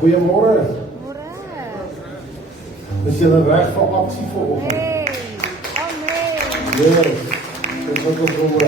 Goeiemôre. Môre. Is julle reg vir aksie vanoggend? Hey. Amen. Yes. Dis wat ons hoor.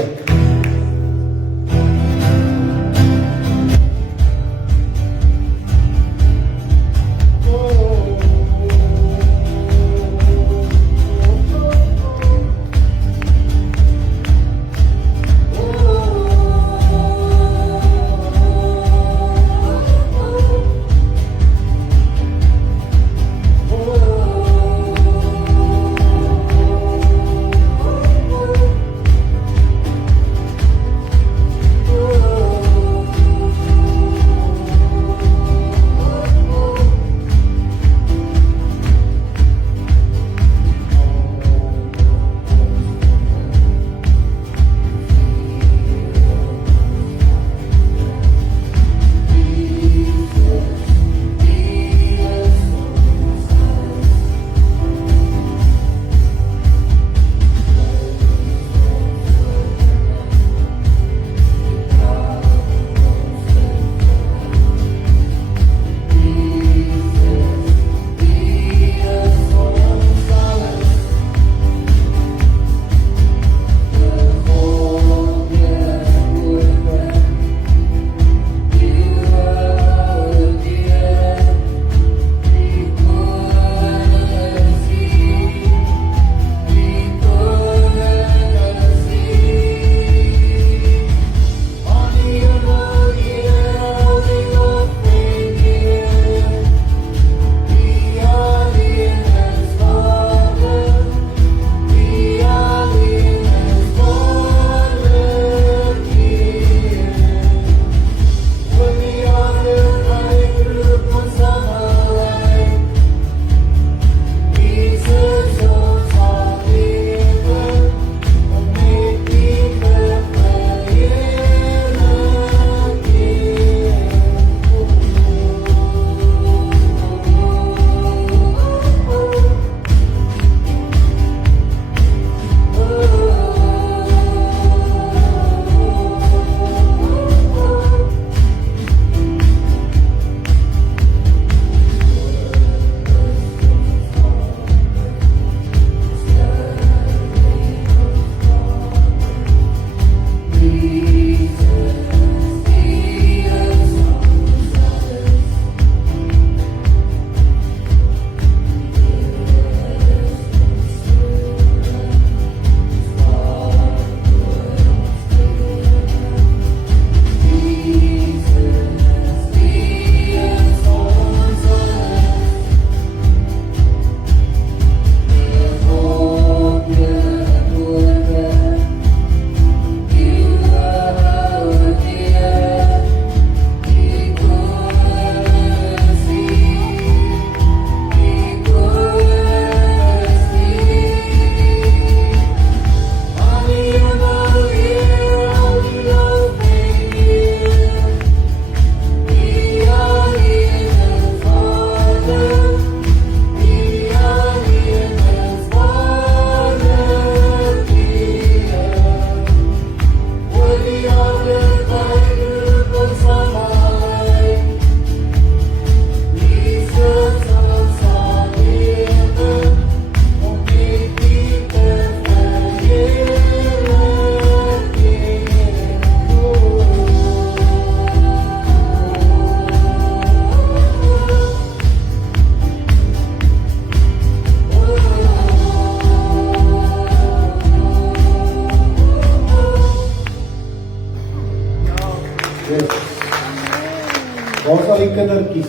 Waar is al die kindertjies?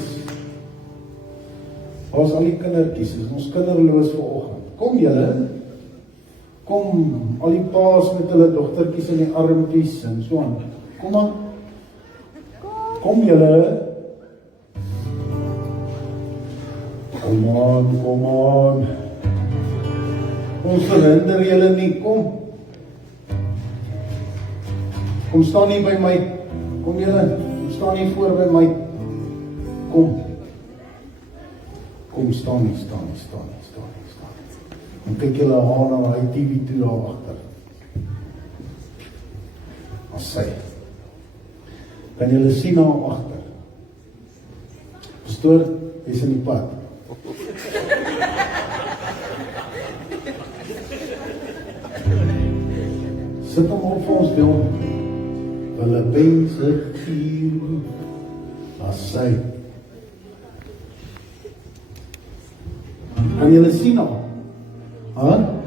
Waar is al die kindertjies? Is ons kinderloos vanoggend? Kom julle. Kom, al die paas met hulle dogtertjies in die armpies en so aan. Kom aan. Kom julle. Kom aan, kom aan. Ons verhinder julle nie, kom. Kom staan hier by my. Kom julle, kom staan hier voor by my. Kom. Kom staan hier, staan hier, staan hier, staan hier, staan hier. Dan kyk julle haar na die TV toe daar agter. As sy. Kan julle sien haar agter? Pastoor, hy's in die pad. Sit hom op vir ons deel. Filippense 4, as sy. Kan julle sien haar? Huh?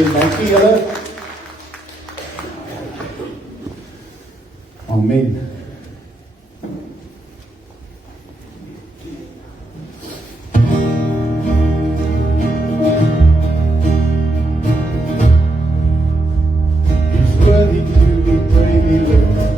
Dankie julle. Amen. He's worthy to be praised, Lord.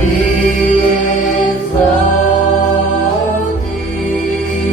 We exalt thee.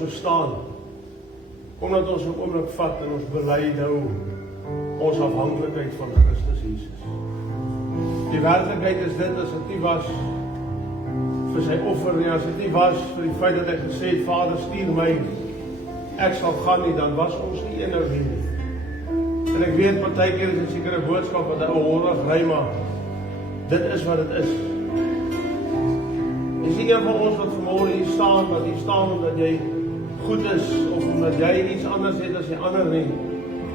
so staan, omdat ons 'n oomblik vat en ons bely nou ons afhanklikheid van Christus Jesus. Die werklikheid is dit, as dit nie was vir sy offer nie, as dit nie was vir die feit dat hy gesê het, Vader, stuur my, ek sal gaan nie, dan was ons nie een nou nie. En ek weet, partykeer is 'n sekere boodskap wat hy horig ry, maar dit is wat dit is. Is nie een van ons wat vanmôre hier staan, wat hier staan omdat jy goed is, of omdat jy iets anders het as die ander nie.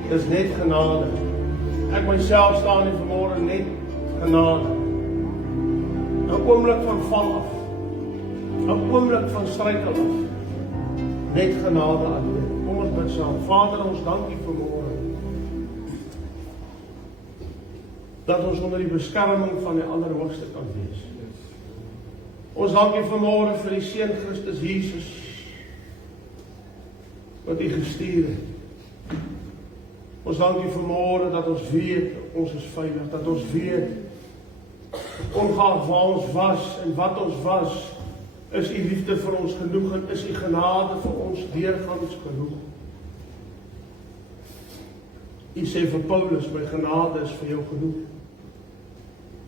Dis net genade. Ek myself staan hier vanmôre net genade. 'n oomblik van val af. 'n oomblik van struikel af. Net genade alleen. Kom ons bid saam. Vader, ons dank U vanmôre dat ons onder die beskerming van die Allerhoogste kan wees. Ons dank U vanmôre vir die Seun Christus Jesus wat U gestuur het. Ons dank U vanmôre dat ons weet ons is veilig, dat ons weet ongeag waar ons was en wat ons was, is U liefde vir ons genoeg en is U genade vir ons deurgangs genoeg. U sê vir Paulus, my genade is vir jou genoeg.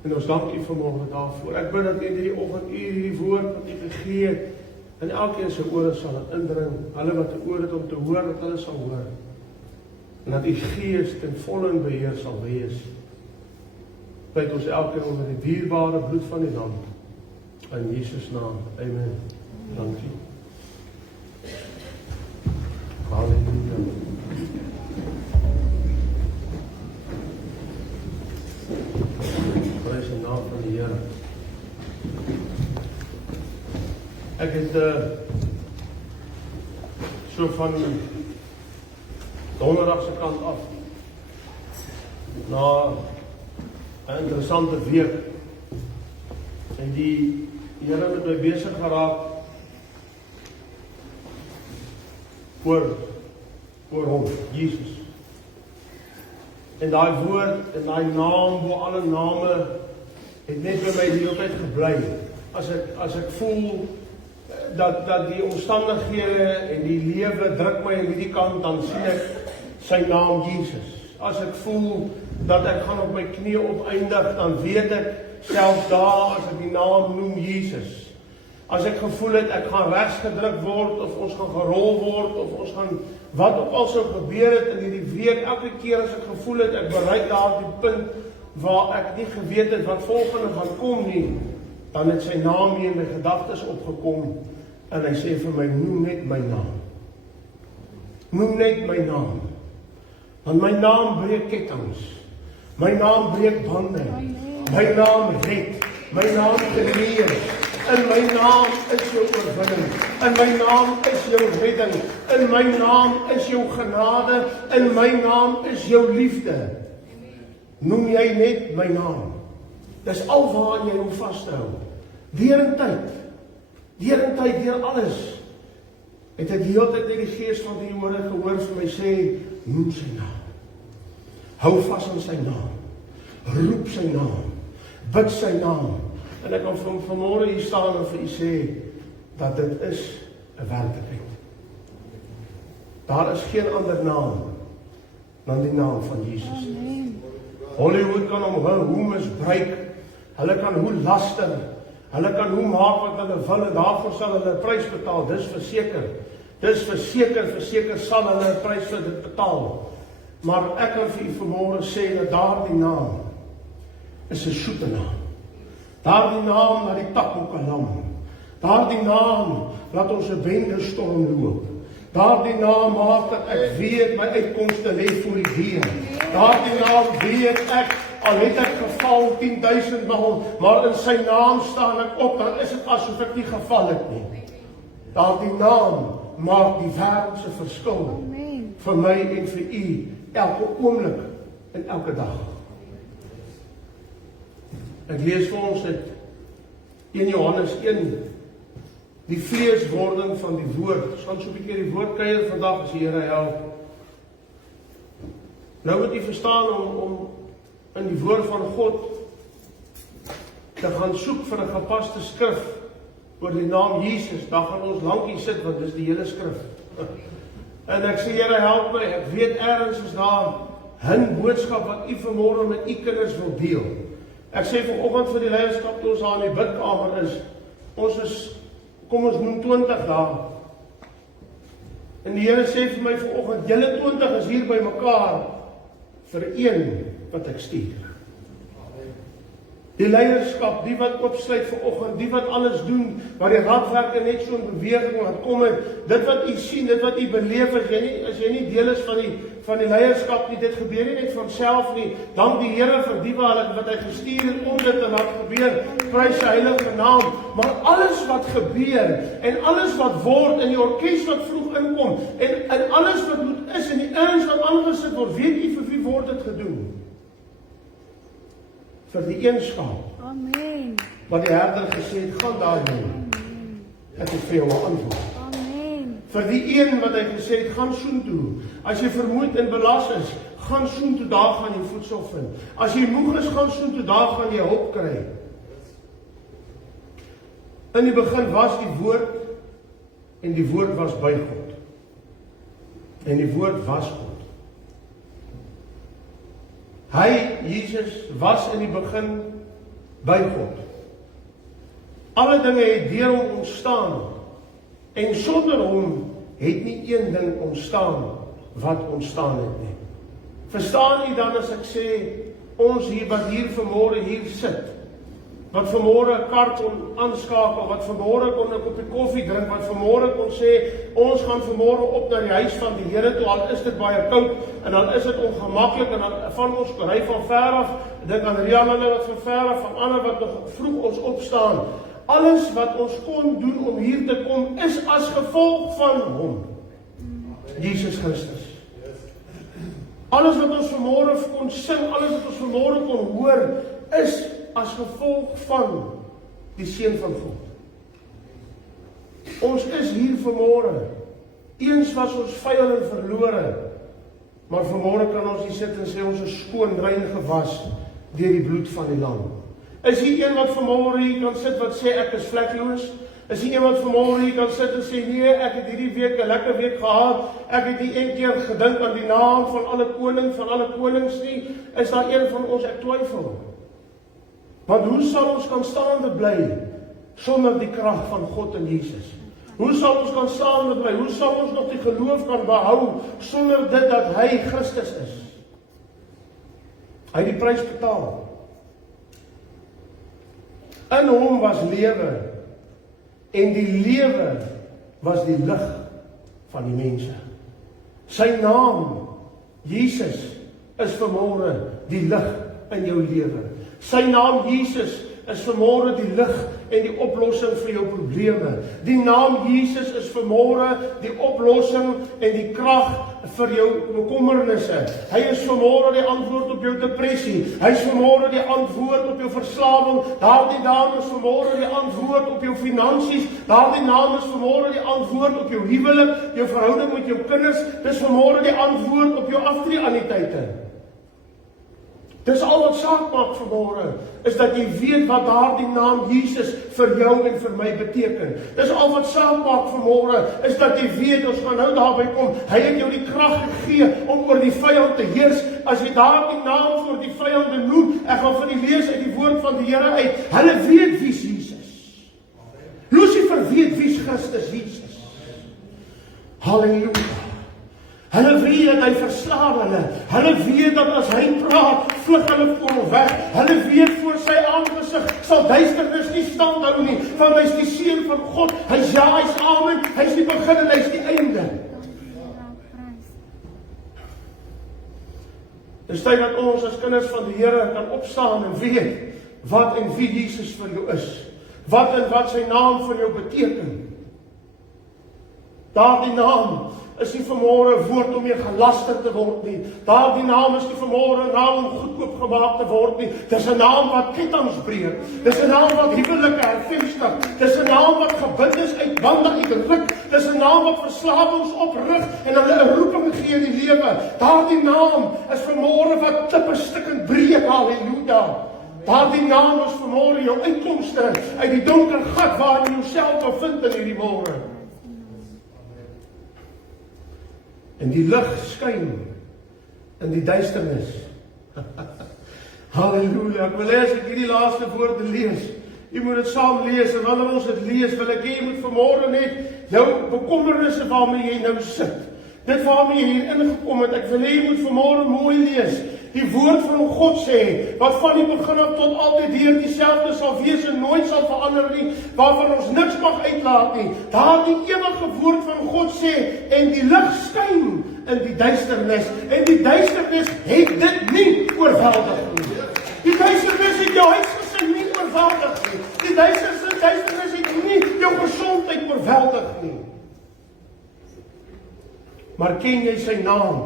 En ons dank U vanmôre daarvoor. Ek bid dat in hierdie oggend U hierdie woord wat U gegee het, en elkeen se ore sal dit indring, hulle wat 'n oor het om te hoor, dat hulle sal hoor. En dat U Gees ten volle in beheer sal wees. Byt ons elkeen onder die dierbare bloed van die Lam. In Jesus naam. Amen. Dankie. Halleluja. Prys die naam van die Here. Ek het so van donderdag se kant af na 'n interessante week. En die Here het my besig geraak oor hom, Jesus. En daai woord en daai naam bo alle name het net by my die hele tyd gebly. As ek voel dat die omstandighede en die lewe druk my aan hierdie kant, dan sien ek sy naam Jesus. As ek voel dat ek gaan op my knie opeindig, dan weet ek selfs daar as ek die naam noem Jesus. As ek gevoel het ek gaan regs gedruk word, of ons gaan gerol word, of ons gaan wat ook al sou gebeur het in hierdie week, elke keer as ek gevoel het ek bereik daardie punt waar ek nie geweet het wat volgende gaan kom nie, dan het sy naam hier in my gedagtes opgekom en hy sê vir my, noem net my naam. Noem net my naam. Want my naam breek kettinge. My naam breek bande. My naam red. My naam genees. In my naam is jou oorwinning. In my naam is jou redding. In my naam is jou genade. In my naam is jou liefde. Noem jy net my naam. Dis alwaar jy hom vashou. Deur in tyd, deur alles. Het ek die hele tyd net die Gees van die Here gehoor vir my sê, noem sy naam. Hou vas aan sy naam. Roep sy naam. Bid sy naam. En ek kan vanmôre hier staan en vir u sê, dat dit is 'n werklikheid. Daar is geen ander naam dan die naam van Jesus. Hollywood kan hom hoe misbruik, hulle kan hoe laster, hulle kan hoe maak wat hulle wil, en daarvoor sal hulle 'n prys betaal, dis verseker. Dis verseker sal hulle 'n prys vir dit betaal. Maar ek kan vir u vanmôre sê dat daardie naam is 'n soete naam. Daardie naam na die Takokalam. Daardie naam laat ons 'n bendestorm loop. Daardie naam maak dat ek weet my uitkomste lê voor die deur. Daardie naam weet ek, al het ek geval 10.000 maal, maar in sy naam staan ek op, dan is dit asof ek nie geval het nie. Daardie naam maak die wêreld se verskil vir my en vir u elke oomblik en elke dag. Ek lees vir ons dit 1 Johannes 1, die vleeswording van die woord. Ons gaan so 'n bietjie die woord kuier vandag as die Here help. Nou moet jy verstaan om in die woord van God te gaan soek vir 'n gepaste skrif oor die naam Jesus, dan gaan ons lankie sit, want dis die hele skrif. En ek sê, Here, help my, ek weet ergens is daar 'n boodskap wat u vanmôre met u kinders wil deel. Ek sê vanoggend vir die leierskap toe ons daar in die bidkamer is, ons is, kom ons noem 20 dae. En die Here sê vir my vanoggend, julle 20 is hier by mekaar vir een wat ek stuur. Die leierskap, die wat opsluit vanoggend, die wat alles doen, waar die radwerke net so in beweging laat kom en dit wat u sien, dit wat u beleef, as jy nie deel is van die leierskap nie, dit gebeur nie net van self nie, dank die Here vir die wat hy gestuur het om dit te laat gebeur, prys sy heilige naam, maar alles wat gebeur, en alles wat word, en die orkes wat vroeg inkom, en alles wat moet is, en die erns wat aangesit word, weet u vir wie word dit gedoen? Vir die een skaap. Amen. Wat die herder gesê het, gaan daarheen. Ek het vir jou 'n antwoord. Amen. Vir die een wat hy gesê het, gaan soontoe. As jy vermoeid en belas is, gaan soontoe, daar gaan jy voedsel vind. As jy moeg is, gaan soontoe, daar gaan jy hulp kry. In die begin was die woord, en die woord was by God. En die woord was God. Hy, Jesus, was in die begin by God. Alle dinge het deur hom ontstaan, en sonder hom het nie een ding ontstaan wat ontstaan het nie. Verstaan u dan as ek sê, ons hier wat hier vanmôre hier sit, wat vanmôre 'n kar kon aanskakel, wat vanmôre kon 'n koppie koffie drink, wat vanmôre kon sê, ons gaan vanmôre op na die huis van die Here toe, al is dit baie koud, en al is dit ongemaklik, en dan van ons ry van ver af, dink aan Rianne wat van ver af, van ander wat nog vroeg ons opstaan. Alles wat ons kon doen om hier te kom, is as gevolg van hom, Jesus Christus. Alles wat ons vanmôre kon sing, alles wat ons vanmôre kon hoor, is as gevolg van die Seun van God. Ons is hier vanmôre. Eens was ons vyand en verlore, maar vanmôre kan ons hier sit en sê ons is skoon, rein gewas deur die bloed van die lam. Is hier een wat vanmôre hier kan sit wat sê ek is vlekloos? Is hier een wat vanmôre hier kan sit en sê nee, ek het hierdie week 'n lekker week gehad, ek het nie een keer gedink aan die naam van alle koning, van alle konings nie? Is daar een van ons? Ek twyfel. Want hoe sal ons kan staande bly sonder die krag van God en Jesus? Hoe sal ons kan staande bly? Hoe sal ons nog die geloof kan behou sonder dit dat hy Christus is? Hy het die prys betaal. In hom was lewe, en die lewe was die lig van die mense. Sy naam, Jesus, is vanmôre die lig in jou lewe. Sy naam Jesus is vanmôre die lig en die oplossing vir jou probleme. Die naam Jesus is vanmôre die oplossing en die krag vir jou bekommernisse. Hy is vanmôre die antwoord op jou depressie. Hy is vanmôre die antwoord op jou verslawing. Daardie naam is vanmôre die antwoord op jou finansies. Daardie naam is vanmôre die antwoord op jou huwelik, jou verhouding met jou kinders. Dis vanmôre die antwoord op jou aftreeanniteite. Dis al wat saak maak vanmôre, is dat jy weet wat daardie naam Jesus vir jou en vir my beteken. Dis al wat saak maak vanmôre, is dat jy weet, ons gaan nou daarby kom, hy het jou die krag gegee om oor die vyand te heers. As jy daardie naam vir die vyande noem, ek gaan vir die lees uit die woord van die Here uit, hulle weet wie's Jesus. Lucifer weet wie's Christus Jesus. Halleluja. Hulle weet dat hy verslaan hulle. Hulle weet dat as hy praat, vlug hulle voor hom weg. Hulle weet voor sy aangesig sal duisternis nie stand hou nie, want hy's die Seun van God. Hy's ja, hy's amen, hy's die begin en hy's die einde. Dis tyd dat ons as kinders van die Here kan opstaan en weet wat en wie Jesus vir jou is. Wat en wat sy naam vir jou beteken. Daardie naam is nie vanmôre 'n woord om mee gelaster te word nie. Daardie naam is nie vanmôre 'n naam om goedkoop gemaak te word nie. Dis 'n naam wat ketTINGS breek. Dis 'n naam wat huwelike hervestig. Dis 'n naam wat gebind is uit bande uitruk. Dis 'n naam wat verslawings oprig en hulle 'n roeping gee in die lewe. Daardie naam is vanmôre wat klippe stukkend breek. Halleluja. Daardie naam is vanmôre jou uitkomste uit die donker gat waarin jy jouself bevind in hierdie môre. En die lig skyn in die duisternis. Halleluja, ek wil hê as ek hierdie laaste woorde lees, jy moet dit saam lees, en wanneer ons dit lees, wil ek hê jy moet vanmôre net jou bekommernisse waarmee jy nou sit, dit waarmee jy hier ingekom het, ek wil hê jy moet vanmôre mooi lees, die woord van God sê, wat van die begin af tot altyd hier dieselfde sal wees en nooit sal verander nie, waarvan ons niks mag uitlaat nie. Daardie ewige woord van God sê, en die lig skyn in die duisternis, en die duisternis het dit nie oorweldig nie. Die duisternis het jou huisgesin nie oorweldig nie. Die duisternis het nie jou gesondheid oorweldig nie. Maar ken jy sy naam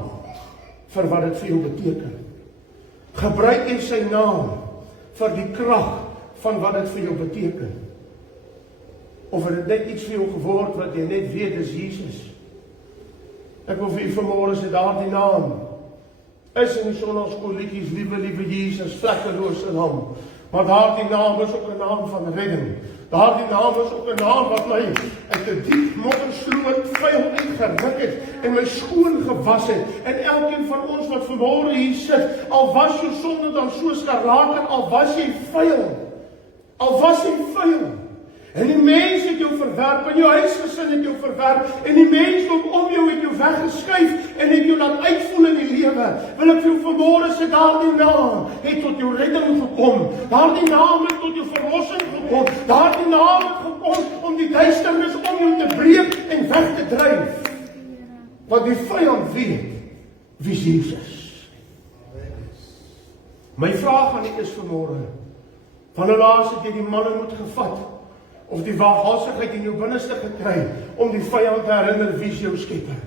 vir wat dit vir jou beteken? Gebruik jy sy naam vir die krag van wat dit vir jou beteken? Of het dit net iets vir jou geword wat jy net weet is Jesus? Ek wil vir u vanmôre sê, daardie naam is in die sonnaarskoolliedjies, liewe Jesus, vlekkelose naam. Maar daardie naam is ook 'n naam van redding. Daardie naam is ook 'n naam wat my uit 'n diep moddersloot vuil uitgeruk het en my skoon gewas het. En elkeen van ons wat vanmôre hier sit, al was jou sonde dan so skarlaken, al was jy vuil. En die mens het jou verwerp, en jou huisgesin het jou verwerp, en die mens om jou het jou weggeskuif, en het jou laat uitvoel in die lewe. Wil ek vir jou vanmôre sê, daardie naam het tot jou redding gekom. Daardie naam het tot jou verlossing gekom. Daardie naam het gekom om die duisternis om jou te breek en weg te dryf. Want die vyand weet wie Jesus. My vraag aan u is vanmôre, wanneer laas het jy die manne moet gevat, of die waaghalsigheid in jou binneste gekry, om die vyand te herinner wie is jou skepper?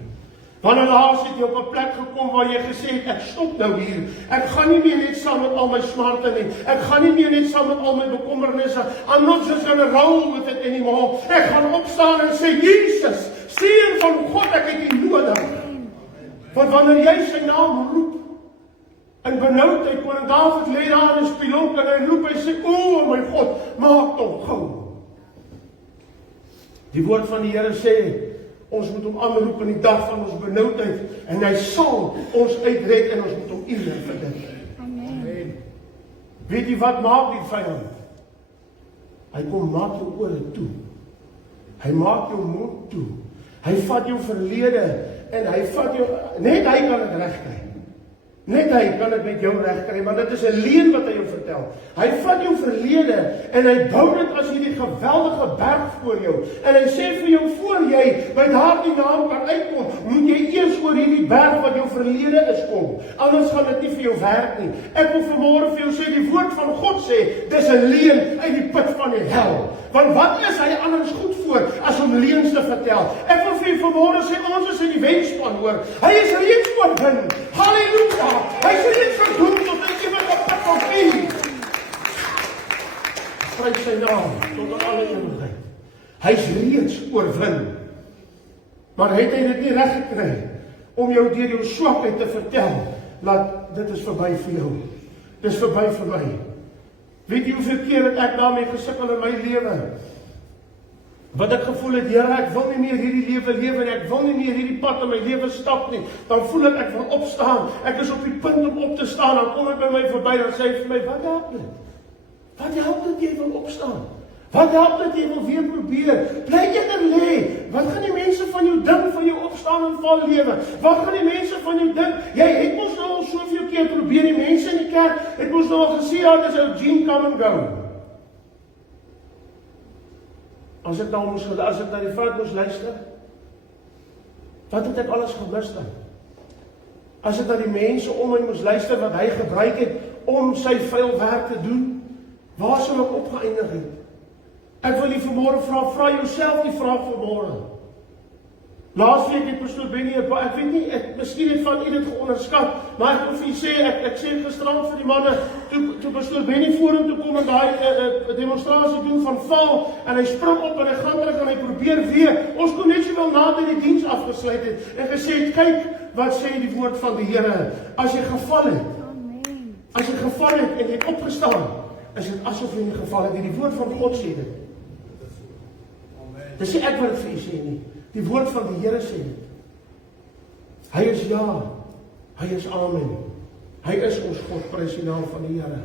Wanneer laas het jy op 'n plek gekom waar jy gesê het, ek stop nou hier, ek gaan nie meer net saam met al my smarte nie, ek gaan nie meer net saam met al my bekommernisse, I'm not just gonna roll with it anymore, ek gaan opstaan en sê, Jesus, Seun van God, ek het U nodig. Want wanneer jy sy naam roep, in benoudheid, koning Dawid lê daar in 'n spilonk en hy roep, hy sê, o my God, maak hom gou. Die woord van die Here sê, ons moet hom aanroep in die dag van ons benoudheid, en hy sal ons uitred, en ons moet hom eer vir dit. Amen. Weet jy wat maak die vyand? Hy kom maak jou ore toe. Hy maak jou mond toe. Hy vat jou verlede, en hy vat jou, net hy kan dit regkry. Net hy kan dit met jou regkry, maar dit is 'n leuen wat hy jou vertel. Hy vat jou verlede en hy bou dit as hierdie geweldige berg voor jou. En hy sê vir jou, voor jy by daardie naam kan uitkom, moet jy eers oor hierdie berg wat jou verlede is kom. Anders gaan dit nie vir jou werk nie. Ek wil vanmôre vir jou sê, die woord van God sê, dis 'n leuen uit die put van die hel. Want wat is hy anders goed voor as om leuns te vertel? Ek wil vir jou vanmôre sê, ons is in die wenspan, hoor. Hy is reeds oorwin. Halleluja! Hy is reeds verdoem tot 'n ewige pad van vuur. Prys sy naam tot in alle ewigheid. Hy is reeds oorwin. Maar het hy dit nie reg gekry om jou deur jou swakheid te vertel, laat dit is verby vir jou. Dis verby vir my. Weet jy hoeveel keer het ek daarmee gesukkel in my lewe? Wat ek gevoel het, Here, ek wil nie meer hierdie lewe lewe nie, ek wil nie meer hierdie pad in my lewe stap nie. Dan voel ek wil opstaan. Ek is op die punt om op te staan. Dan kom hy by my verby en sê vir my, wat help dit? Wat help dit jy wil opstaan? Wat help dit jy wil weer probeer? Bly eerder lê. Wat gaan die mense van jou dink van jou opstaan en val lewe? Wat gaan die mense van jou dink? Jy het mos nou al soveel keer probeer, die mense in die kerk het mos nou al gesê, ja, dis ou Jean come and go. As ek na die fout moes luister, wat het ek alles gemis dan? As ek na die mense om my moes luister wat hy gebruik het om sy vuil werk te doen, waar sou ek opgeëindig het? Ek wil jy vanmôre vra jouself die vraag vanmôre. Laasweek het pastoor Benny, ek weet nie, miskien het van u dit geonderskat, maar ek wil vir u sê, ek sê gisterand vir die manne, toe pastoor Benny vorentoe kom en daai demonstrasie doen van val, en hy spring op en hy gaan terug en hy probeer weer, ons kon net sowel nader die diens afgesluit het, en gesê het, kyk, wat sê die woord van die Here, as jy geval het en jy het opgestaan, is dit asof jy in die geval het, die woord van God sê dit. Dis nie ek wat dit vir u sê nie, die woord van die Here sê dit. Hy is ja, hy is amen. Hy is ons God, prys die naam van die Here.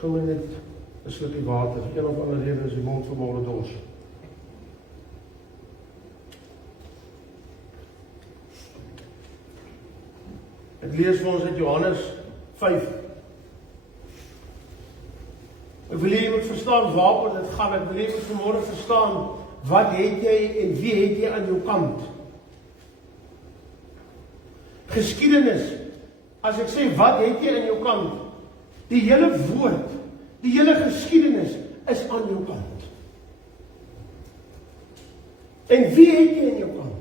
Kom net 'n slukkie water, een of ander rede is die mond vanmôre dors. Ek lees vir ons uit Johannes 5. Ek wil hê jy moet verstaan waaroor dit gaan. Ek wil hê jy moet vanmôre verstaan, wat het jy en wie het jy aan jou kant? Geskiedenis, as ek sê, wat het jy aan jou kant? Die hele woord, die hele geskiedenis is aan jou kant. En wie het jy aan jou kant?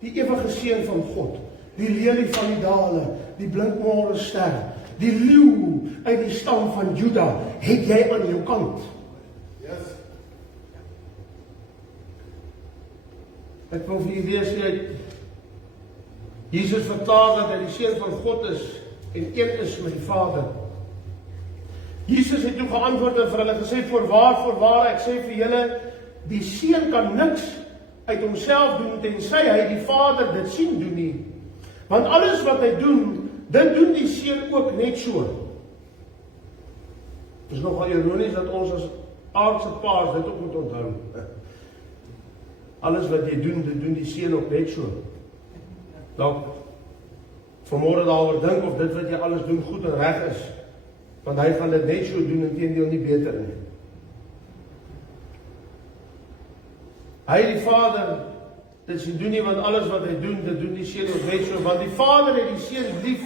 Die ewige seun van God, die lelie van die dale, die blinkmôre ster, die leeu uit die stam van Juda, het jy aan jou kant. Yes. Ek wil vir julle lees uit Jesus verklaar dat hy die seun van God is en een is met die Vader. Jesus het toe geantwoord en vir hulle gesê, voorwaar, ek sê vir julle, die seun kan niks uit homself doen tensy hy die Vader dit sien doen nie. Want alles wat hy doen, dit doen die seun ook net so. Dit is nogal ironies dat ons as aardse paas dit ook moet onthou. Alles wat jy doen, dit doen die seun ook net so. Dalk vanmôre daaroor dink of dit wat jy alles doen goed en reg is, want hy gaan dit net so doen, inteendeel nie beter nie. Hy die Vader dit sien doen nie, want alles wat hy doen, dit doen die seun ook net so, want die Vader het die seun lief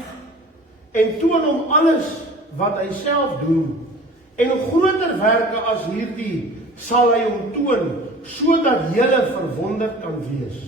en toon hom alles wat hy self doen. En groter werke as hierdie sal hy hom toon, sodat julle verwonderd kan wees.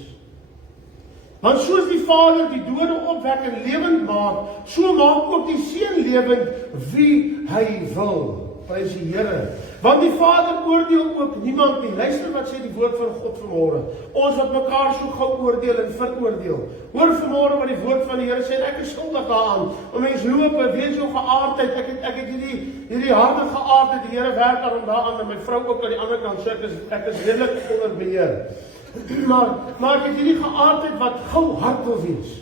Want soos die Vader die dode opwek en lewend maak, so maak ook die seun lewend wie hy wil. Prys die Here. Want die Vader oordeel ook niemand nie. Luister wat sê die woord van God vanmôre. Ons wat mekaar so gou oordeel en veroordeel. Hoor vanmôre wat die woord van die Here sê, en ek is skuldig daaraan. Want mens loop, weet jou geaardheid, ek het hierdie harde geaardheid, die Here werk daaraan, en my vrou ook aan die ander kant, so ek is redelik onder beheer. Maar ek het hierdie geaardheid wat gou hard wil wees.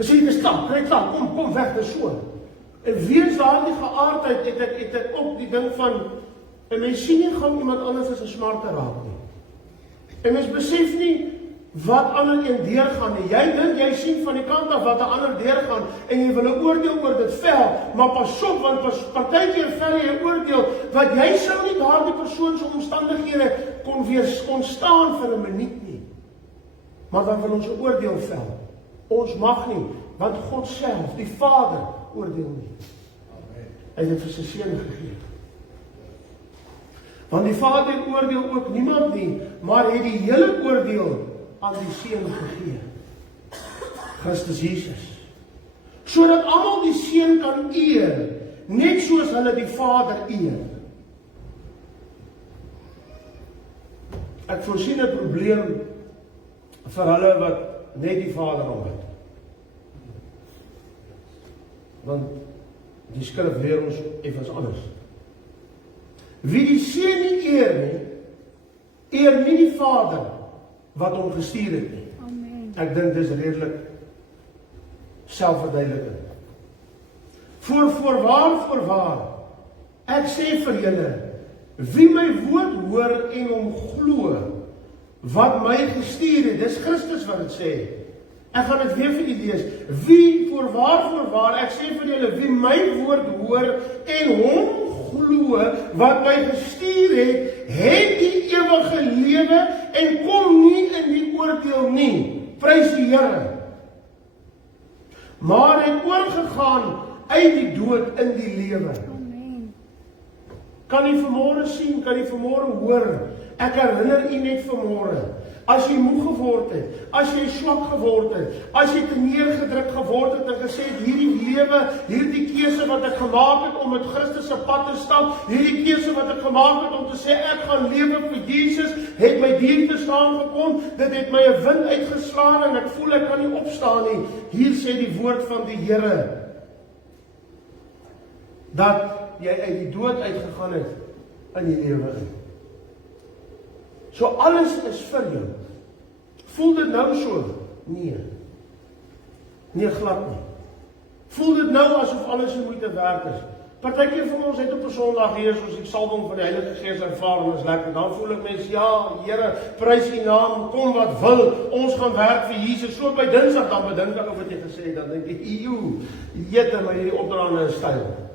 Dis hier gestaan, kry klaar, kom weg, dis so. En weens daardie geaardheid het ek ook die ding van, en mens sien nie gou iemand anders as 'n smarte raak nie. En mens besef nie wat ander een deurgaan nie. Jy dink jy sien van die kant af wat 'n ander deurgaan en jy wil 'n oordeel oor dit vel, maar pas op, want partykeer vel jy 'n oordeel wat jy sou nie daardie persoon se omstandighede kon weer ontstaan vir 'n minuut nie. Maar dan wil ons 'n oordeel vel. Ons mag nie, want God self, die Vader, oordeel nie. Hy het dit vir sy seun gegee. Want die Vader oordeel ook niemand nie, maar het die hele oordeel aan die seun gegee. Christus Jesus. Sodat almal die seun kan eer, net soos hulle die Vader eer. Ek voorsien 'n probleem vir hulle wat net die Vader aanbid. Want die skrif leer ons effens anders. Wie die seun nie eer nie die Vader wat hom gestuur het nie. Amen. Ek dink dis redelik selfverduidelikend. Voorwaar, ek sê vir julle, wie my woord hoor en hom glo, wat my gestuur het, dis Christus wat dit sê. Ek gaan dit weer vir julle lees. Wie voorwaar, ek sê vir julle, wie my woord hoor en hom glo wat my gestuur het die ewige lewe en kom nie in die oordeel nie. Prys die Here. Maar het oorgegaan uit die dood in die lewe. Amen. Kan jy vanmôre sien, kan jy vanmôre hoor? Ek herinner u net vanmôre. As jy moeg geword het, as jy swak geword het, as jy teneergedruk geword het en gesê het, hierdie lewe, hierdie keuse wat ek gemaak het om met Christus se pad te stap, hierdie keuse wat ek gemaak het om te sê ek gaan lewe vir Jesus, het my dier te staan gekom, dit het my 'n wind uitgeslaan en ek voel ek kan nie opstaan nie. Hier sê die woord van die Here, dat jy uit die dood uitgegaan het in die lewe in. So alles is vir jou. Voel dit nou so? Nee. Nee, glad nie. Voel dit nou asof alles die moeite werd is? Partykeer van ons het op 'n Sondag hier, soos die salwing van die Heilige Gees ervaar en is lekker. Dan voel ek mens, ja, Here, prys U naam, kom wat wil, ons gaan werk vir Jesus. So by Dinsdag dan bedink ek of wat jy gesê het, dan dink ek, jette my hierdie opdraande is styl.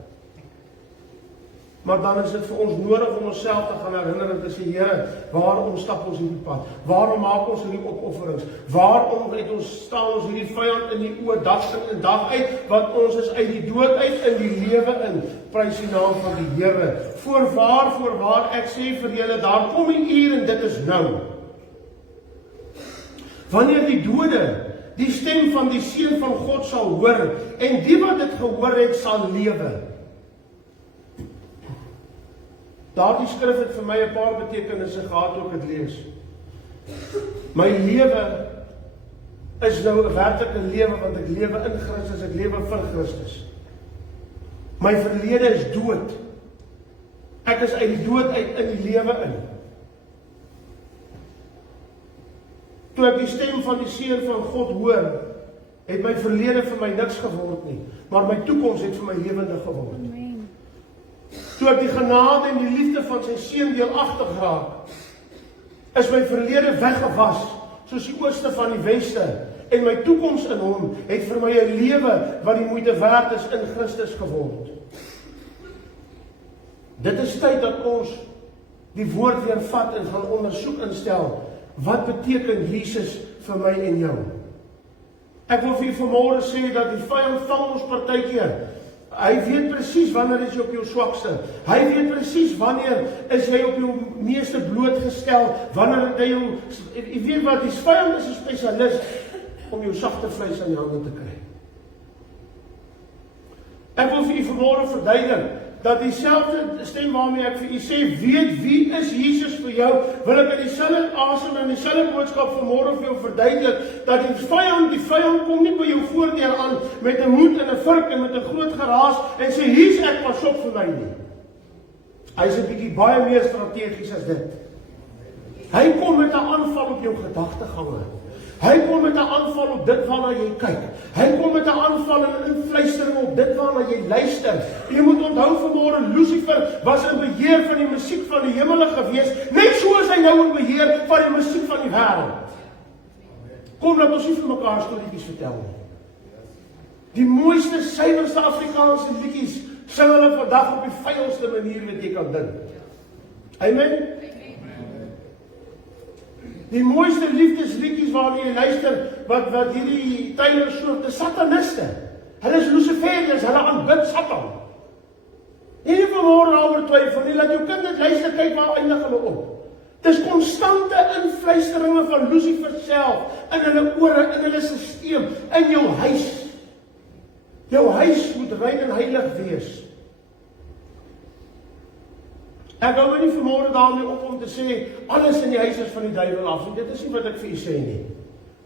Maar dan is dit vir ons nodig om onsself te gaan herinner en te sê, Here, waarom stap ons hierdie pad? Waarom maak ons hierdie opofferings? Waarom staan ons hierdie vyand in die oë dag in en dag uit? Want ons is uit die dood uit in die lewe in. Prys die naam van die Here. Voorwaar, ek sê vir julle, daar kom 'n uur en dit is nou. Wanneer die dode die stem van die Seun van God sal hoor, en die wat dit gehoor het, sal lewe. Daardie skrif het vir my 'n paar betekenisse gehad toe ek dit lees. My lewe is nou 'n werklike lewe, want ek lewe in Christus, ek lewe vir Christus. My verlede is dood. Ek is uit die dood uit in die lewe in. Toe ek die stem van die Seun van God hoor, het my verlede vir my niks geword nie, maar my toekoms het vir my lewendig geword. Toe ek die genade en die liefde van sy Seun deelagtig raak, is my verlede weggewas, soos die ooste van die weste, en my toekoms in hom het vir my 'n lewe wat die moeite werd is in Christus geword. Dit is tyd dat ons die woord weer vat en gaan ondersoek instel, wat beteken Jesus vir my en jou? Ek wil vir u vanmôre sê dat die vyand vang ons partykeer. Hy weet presies wanneer is jy op jou swakste. Hy weet presies wanneer is jy op jou meeste blootgestel, wanneer hy jou, jy weet wat, die vyand is 'n spesialis om jou sagte vleis aan die hande te kry. Ek wil vir u vanmôre verduidelik dat dieselfde stem waarmee ek vir u sê, weet wie is Jesus vir jou, wil ek in dieselfde asem en dieselfde boodskap vanmôre vir jou verduidelik, dat die vyand kom nie by jou voordeur aan met 'n hoed en 'n vurk en met 'n groot geraas en sê, hier's ek, pas op vir my nie. Hy is 'n bietjie baie meer strategies as dit. Hy kom met 'n aanval op jou gedagtegange. Hy kom met 'n aanval op dit waarna jy kyk. Hy kom met 'n aanval en 'n influistering op dit waarna jy luister. Jy moet onthou vanmôre, Lucifer was in beheer van die musiek van die hemele gewees, net so is hy nou in beheer van die musiek van die wêreld. Kom, laat ons nie vir mekaar storieetjies vertel nie. Die mooiste, suiwerste Afrikaanse liedjies sing hulle vandag op die vuilste manier wat jy kan dink. Amen. Die mooiste liefdesliedjies waarna jy luister, wat hierdie Taylor Swift, is sataniste. Hulle is Luciferiërs, hulle aanbid Satan. En nie vanmôre daaroor twyfel nie, laat jou kind dit luister, kyk waar eindig hulle op. Dis konstante influisteringe van Lucifer self, in hulle ore, in hulle stelsel, in jou huis. Jou huis moet rein en heilig wees. Ek hou my nie vanmôre daarmee op om te sê, alles in die huis is van die duiwel af. Dit is nie wat ek vir u sê nie.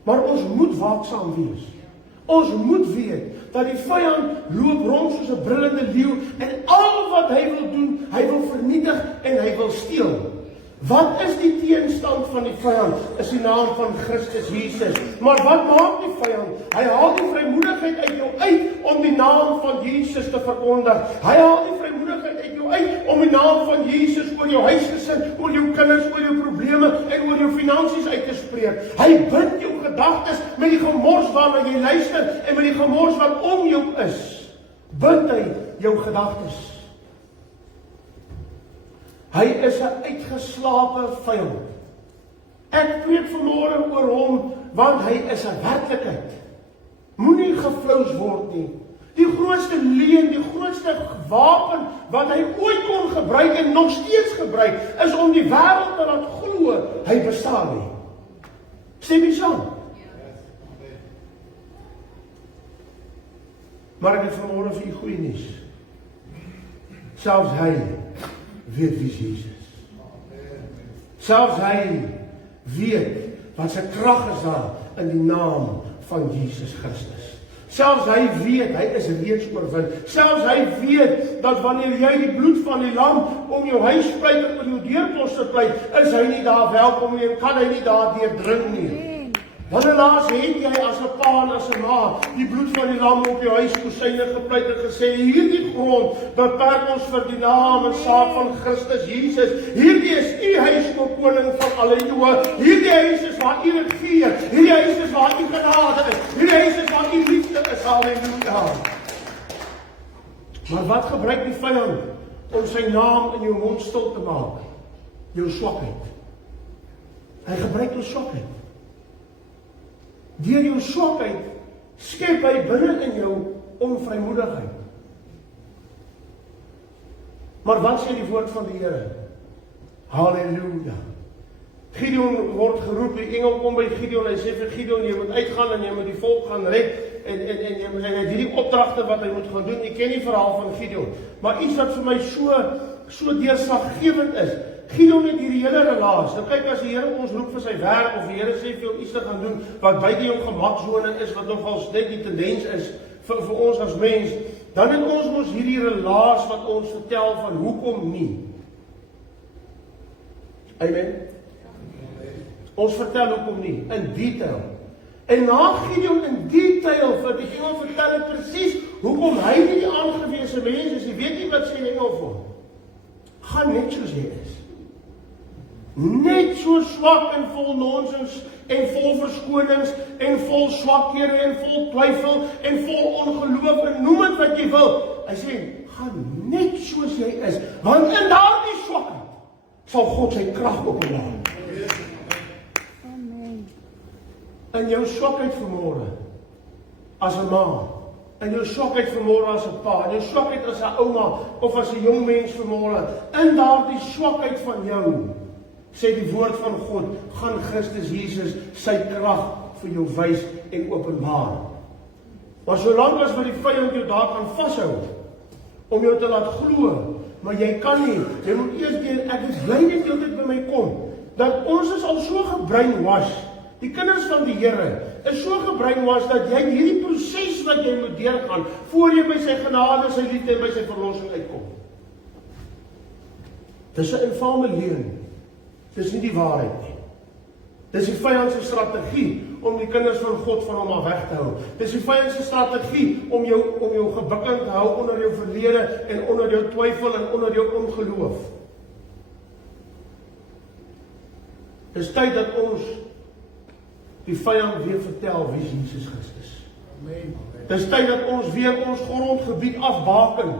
Maar ons moet waaksaam wees. Ons moet weet, dat die vyand loop rond soos 'n brullende leeu, en al wat hy wil doen, hy wil vernietig en hy wil steel. Wat is die teenstand van die vyand? Is die naam van Christus Jesus. Maar wat maak die vyand? Hy haal die vrymoedigheid uit jou uit om die naam van Jesus te verkondig. Hy haal die vrymoedigheid uit jou uit om die naam van Jesus oor jou huisgesin, oor jou kinders, oor jou probleme en oor jou finansies uit te spreek. Hy bind jou gedagtes met die gemors waarna jy luister en met die gemors wat om jou is. Bind hy jou gedagtes. Hy is 'n uitgeslape vyand. Ek preek vanmôre oor hom, want hy is 'n werklikheid. Moenie geflous word nie. Die grootste leuen, die grootste wapen wat hy ooit kon gebruik en nog steeds gebruik, is om die wêreld te laat glo hy bestaan nie. Stem jy saam? Maar ek het vanmôre vir u goeie nuus. Selfs hy weet wie Jesus. Selfs hy weet wat sy krag is daar in die naam van Jesus Christus. Selfs hy weet, hy is reeds oorwin. Selfs hy weet, dat wanneer jy die bloed van die lam om jou huis pleit en om jou deurposte pleit, is hy nie daar welkom nie, en kan hy nie daar deurdring nie. Wanneer laas het jy as 'n pa en as 'n ma die bloed van die lam op jou huiskusyne gepleit en gesê, hierdie grond beperk ons vir die naam en saak van Christus Jesus. Hierdie is u huis, o koning van alle eeue. Hierdie huis is waar u regeer. Hierdie huis is waar u genade is. Hierdie huis is waar u liefde is. Halleluja. Maar wat gebruik die vyand om sy naam in jou mond stil te maak? Jou swakheid. Hy gebruik jou swakheid. Deur jou swakheid skep hy binne in jou onvrymoedigheid. Maar wat sê die woord van die Here? Halleluja. Gideon word geroep, die engel kom by Gideon, hy sê vir Gideon, jy moet uitgaan en jy moet die volk gaan red, en hy het hierdie opdragte wat hy moet gaan doen. Jy ken die verhaal van Gideon, maar iets wat vir my so deurslaggewend is, Gideon het hierdie hele relaas. Nou kyk, as die Here ons roep vir sy werk, of die Here sê vir jou iets te gaan doen, wat buite jou gemaksone is, wat nogals net die tendens is, vir ons as mens, dan het ons mos hierdie relaas wat ons vertel van hoekom nie. Amen. Ons vertel hoekom nie, in detail. En na Gideon in detail vir die engel vertel het presies hoekom hy nie die aangewese mens is. Jy weet nie wat sê die engel vir hom. Gaan net soos jy is. Net so swak en vol nonsens en vol verskonings en vol swakhede en vol twyfel en vol ongeloof en noem dit wat jy wil. Hy sê, gaan net soos jy is, want in daardie swakheid sal God sy krag openbaar. In jou swakheid vanmôre, as 'n ma, in jou swakheid vanmôre as 'n pa, in jou swakheid as 'n ouma, of as 'n jong mens vanmôre, in daardie swakheid van jou, sê die woord van God, gaan Christus Jesus sy krag vir jou wys en openbaar. Maar solank as wat die vyand jou daar kan vashou, om jou te laat glo, maar jy kan nie, jy moet eers deur, ek is bly net heeltyd by my kom, dat ons is al so gebrainwash, die kinders van die Here is so gebrainwash dat jy hierdie proses wat jy moet deurgaan, voor jy by sy genade, sy liefde en by sy verlossing uitkom. Dis 'n infame leuen. Dis nie die waarheid nie. Dis die vyand se strategie om die kinders van God van hom af weg te hou. Dis die vyand se strategie om jou gebukkend te hou onder jou verlede en onder jou twyfel en onder jou ongeloof. Dis tyd dat ons die vyand weer vertel wie is Jesus Christus. Amen. Dis tyd dat ons weer ons grondgebied afbaken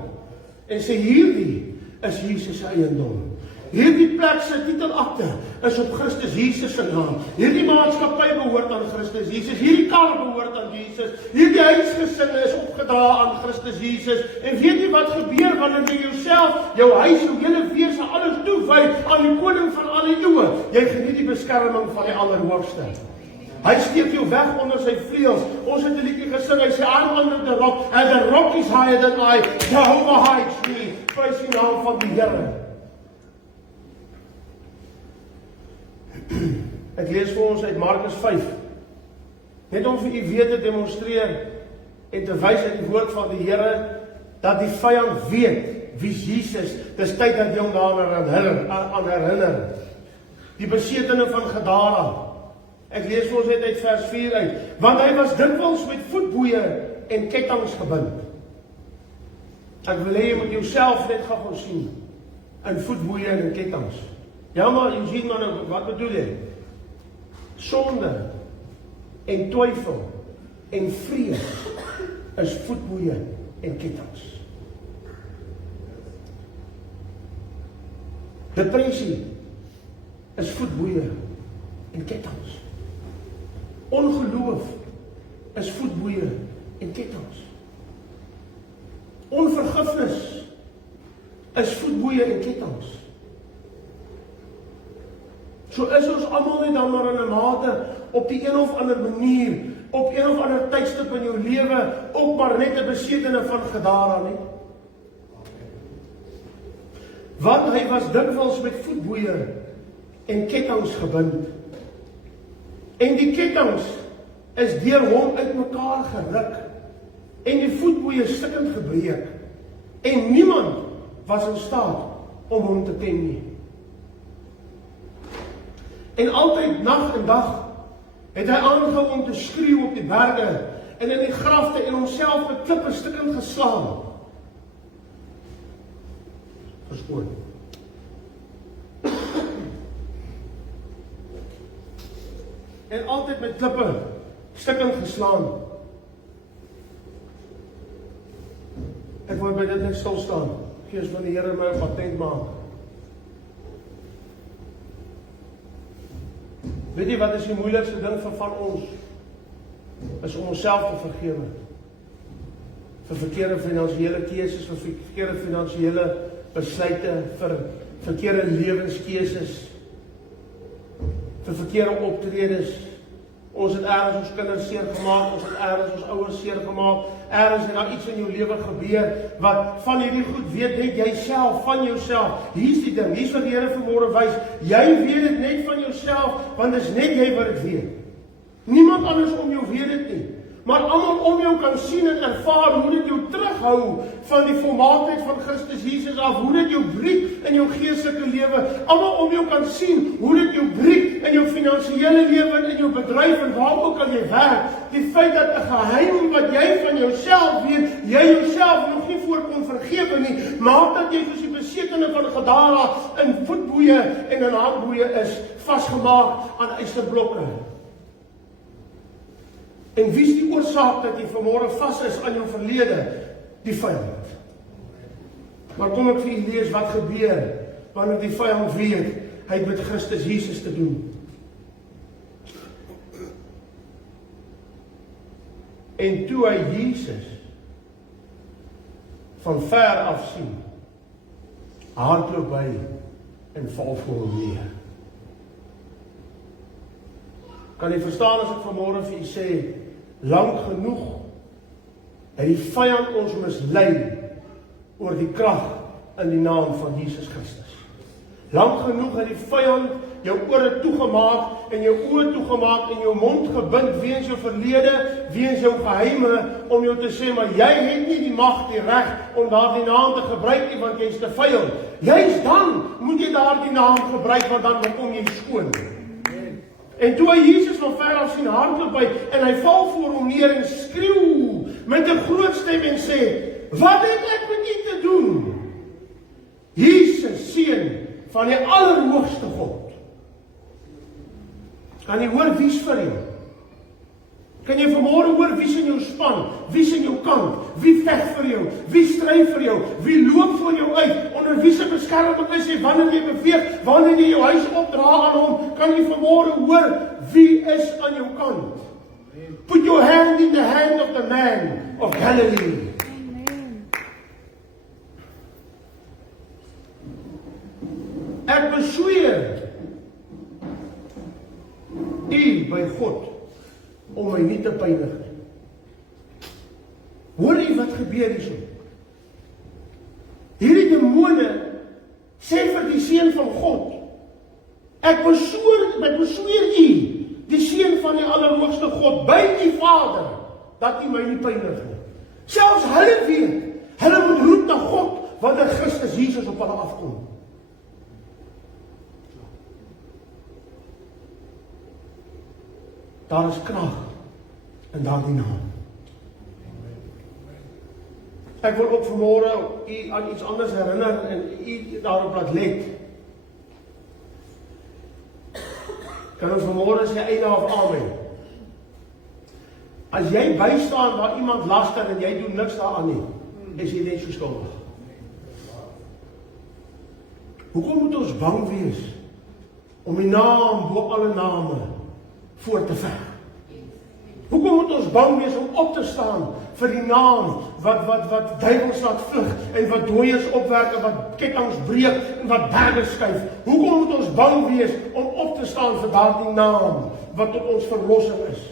en sê hierdie is Jesus se eiendom. Hierdie plek se titelakte is op Christus Jesus se naam. Hierdie maatskappy behoort aan Christus Jesus. Hierdie kar behoort aan Jesus. Hierdie huisgesin is opgedra aan Christus Jesus. En weet jy wat gebeur wanneer jy jouself, jou huis, jou hele wese, alles toewy aan die koning van alle eeue? Jy geniet die beskerming van die Allerhoogste. Hy steek jou weg onder sy vleuels. Ons het 'n liedjie gesing, hy sê, I'm under the rock, and the rock is higher than I. Jehovah hides me. Prys die naam van die Here. Ek lees vir ons uit Markus 5. Net om vir u weer te demonstreer en te wys uit die woord van die Here dat die vyand weet wie Jesus. Dis tyd dat jy hom daaraan herinner. Die besetene van Gadara. Ek lees vir ons net uit vers 4 uit. Want hy was dikwels met voetboeie en kettinge gebind. Ek wil hê jy moet jouself net gou sien in voetboeie en kettinge. Ja, maar jy sien maar, wat bedoel jy? Sonde en twyfel en vrees is voetboeie en kettinge. Depressie is voetboeie en kettinge. Ongeloof is voetboeie en kettinge. Onvergifnis is voetboeie en kettinge. So is ons almal net dan maar in 'n mate op die een of ander manier, op een of ander tydstip in jou lewe, ook maar net 'n besetene van Gadara nie. Want hy was dikwels met voetboeie en kettinge gebind. En die kettinge is deur hom uitmekaar geruk. en die voetboeie stukkend gebreek, en niemand was in staat om hom te tem nie. En altyd, nag en dag, het hy aangehou om te skreeu op die berge, en in die grafte, en homself met klippe stukkend geslaan. Verskoon. En altyd met klippe stukkend geslaan. Ek wil by dit net stil staan. Gees van die Here my patent maak. Weet jy wat is die moeilikste ding van ons? Is om onsself te vergewe. Vir verkeerde finansiële keuses, vir verkeerde finansiële besluite, vir verkeerde lewenskeuses, vir verkeerde optredes. Ons het ergens ons kinders seer gemaak, ons het ergens ons ouers seer gemaak, ergens het daar iets in jou lewe gebeur, wat van hierdie goed weet net jy self, van jouself. Hier is die ding, hier is wat die Here vanmôre wys, jy weet dit net van jouself, want dit is net jy wat dit weet. Niemand anders om jou weet dit nie. Maar almal om jou kan sien en ervaar hoe dit jou terughou van die volmaaktheid van Christus Jesus af, hoe dit jou breek in jou geestelike lewe. Almal om jou kan sien hoe dit jou breek in jou finansiële lewe, in jou bedryf en waar ook al jy werk. Die feit dat 'n geheim wat jy van jouself weet, jy jouself nog nie voor kon vergewe nie, maak dat jy soos die besetene van Gadara in voetboeie en in handboeie is, vasgemaak aan ysterblokke. En wie is die oorsaak dat jy vanmôre vas is aan jou verlede? Die vyand. Maar kom ek vir julle lees wat gebeur wanneer die vyand weet hy het met Christus Jesus te doen. En toe hy Jesus van ver af sien, hardloop hy en val voor hom neer. Kan jy verstaan as ek vanmôre vir u sê, lank genoeg het die vyand ons mislei oor die krag in die naam van Jesus Christus. Lank genoeg het die vyand jou ore toegemaak en jou oë toegemaak en jou mond gebind weens jou verlede, weens jou geheime, om jou te sê, maar jy het nie die mag, die reg om daardie naam te gebruik nie, want jy is te vyand. Juist dan moet jy daardie naam gebruik, want dan kom jy skoon. En toe hy Jesus van ver af sien hardloop hy, en hy val voor hom neer en skreeu met 'n groot stem en sê, wat het ek met u te doen? Jesus, seun van die Allerhoogste God. Kan jy hoor wie's vir jou? Kan jy vanmôre hoor wie's in jou span? Wie's in jou kant? Wie veg vir jou? Wie stry vir jou? Wie loop voor jou uit? Onder wie se beskerming is jy wanneer jy beweeg? Wanneer jy jou huis opdra aan hom? Kan jy vanmôre hoor wie is aan jou kant? Put your hand in the hand of the man of Galilee. Ek besweer u by God om my nie te pynig nie. Hoor jy wat gebeur hierso? Hierdie demone sê vir die seun van God, ek besweer u, die seun van die Allerhoogste God, by die Vader, dat u my nie pynig nie. Selfs hulle weet, hulle moet roep na God, wanneer Christus Jesus op hulle afkom. Daar is krag in daardie naam. Ek wil ook vanmôre u aan iets anders herinner en u daarop laat let. Kan ons vanmôre sê einde of amen? As jy bystaan waar iemand laster en jy doen niks daaraan nie, is jy net so skuldig. Hoekom moet ons bang wees om die naam bo alle name voor te veg? Hoekom moet ons bang wees om op te staan vir die naam wat duiwels laat vlug en wat dooies opwerk en wat kettinge breek en wat berge skuif? Hoekom moet ons bang wees om op te staan vir daardie naam wat tot ons verlossing is?